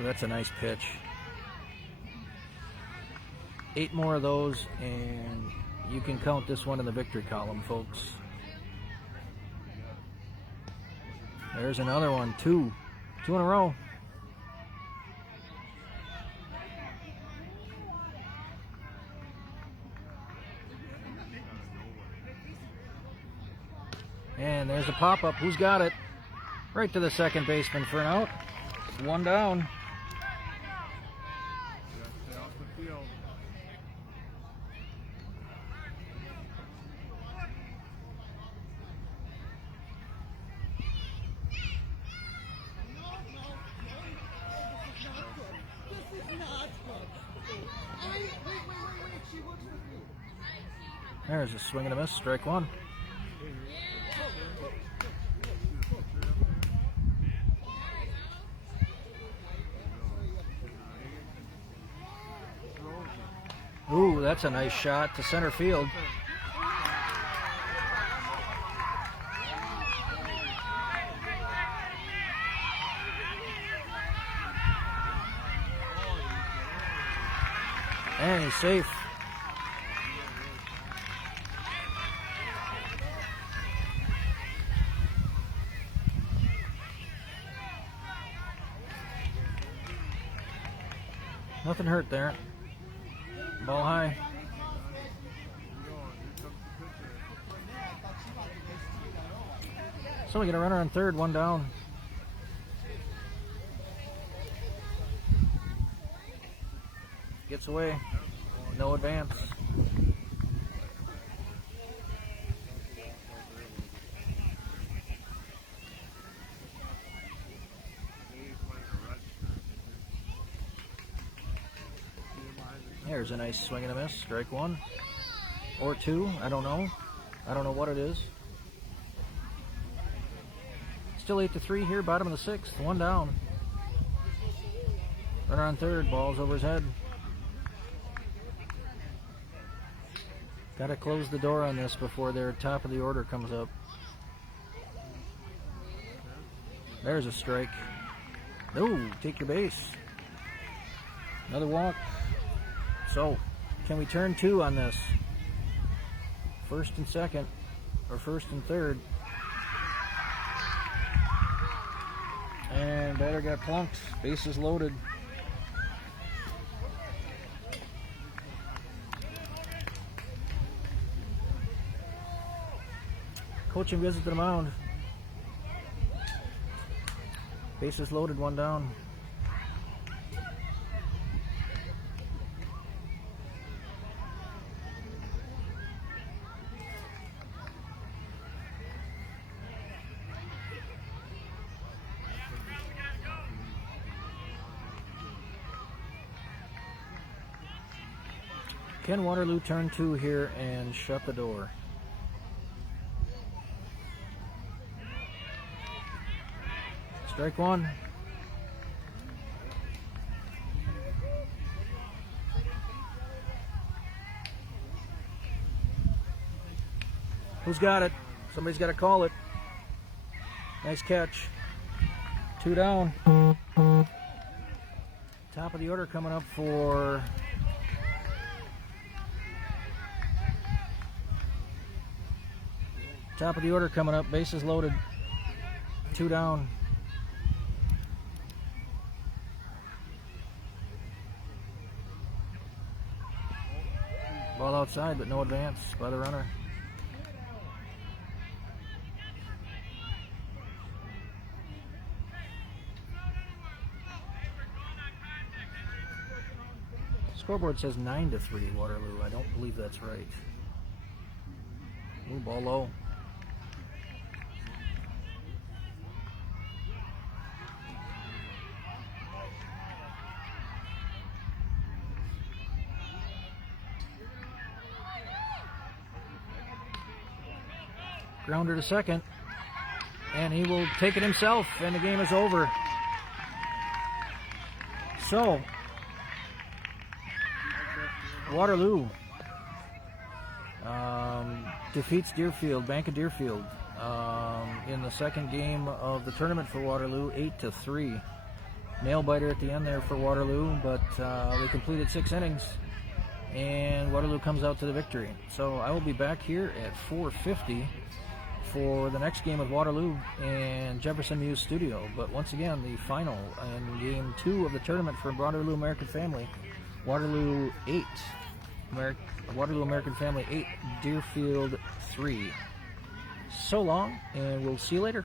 That's a nice pitch. 8 more of those, and you can count this one in the victory column, folks. There's another one. 2 in a row. And there's a pop-up. Who's got it? Right to the second baseman for an out. 1 down. There's a swing and a miss. Strike 1. Ooh, that's a nice shot to center field. And he's safe. Nothing hurt there. Ball high. So we get a runner on third, 1 down. Gets away. No advance. There's a nice swing and a miss. Strike 1 or 2. I don't know. I don't know what it is. Still 8-3 here. Bottom of the 6th. 1 down. Runner on third. Ball's over his head. Got to close the door on this before their top of the order comes up. There's a strike. No, take your base. Another walk. So, can we turn 2 on this? First and second, or first and third. And batter got plunked. Bases loaded. Coaching visit to the mound. Bases loaded, 1 down. Can Waterloo turn 2 here and shut the door? Strike 1. Who's got it? Somebody's got to call it. Nice catch. 2 down. Top of the order coming up for bases loaded. 2 down. Ball outside, but no advance by the runner. Scoreboard says 9-3 Waterloo. I don't believe that's right. Ooh, ball low. Grounder to second, and he will take it himself, and the game is over. So, Waterloo defeats Deerfield, Bank of Deerfield, in the second game of the tournament for Waterloo, 8-3. Nail biter at the end there for Waterloo, but they completed 6 innings, and Waterloo comes out to the victory. So I will be back here at 4:50 for the next game of Waterloo and Jefferson Muse Studio. But once again, the final in game 2 of the tournament for Waterloo American Family, Waterloo 8, Waterloo American Family 8, Deerfield 3. So long, and we'll see you later.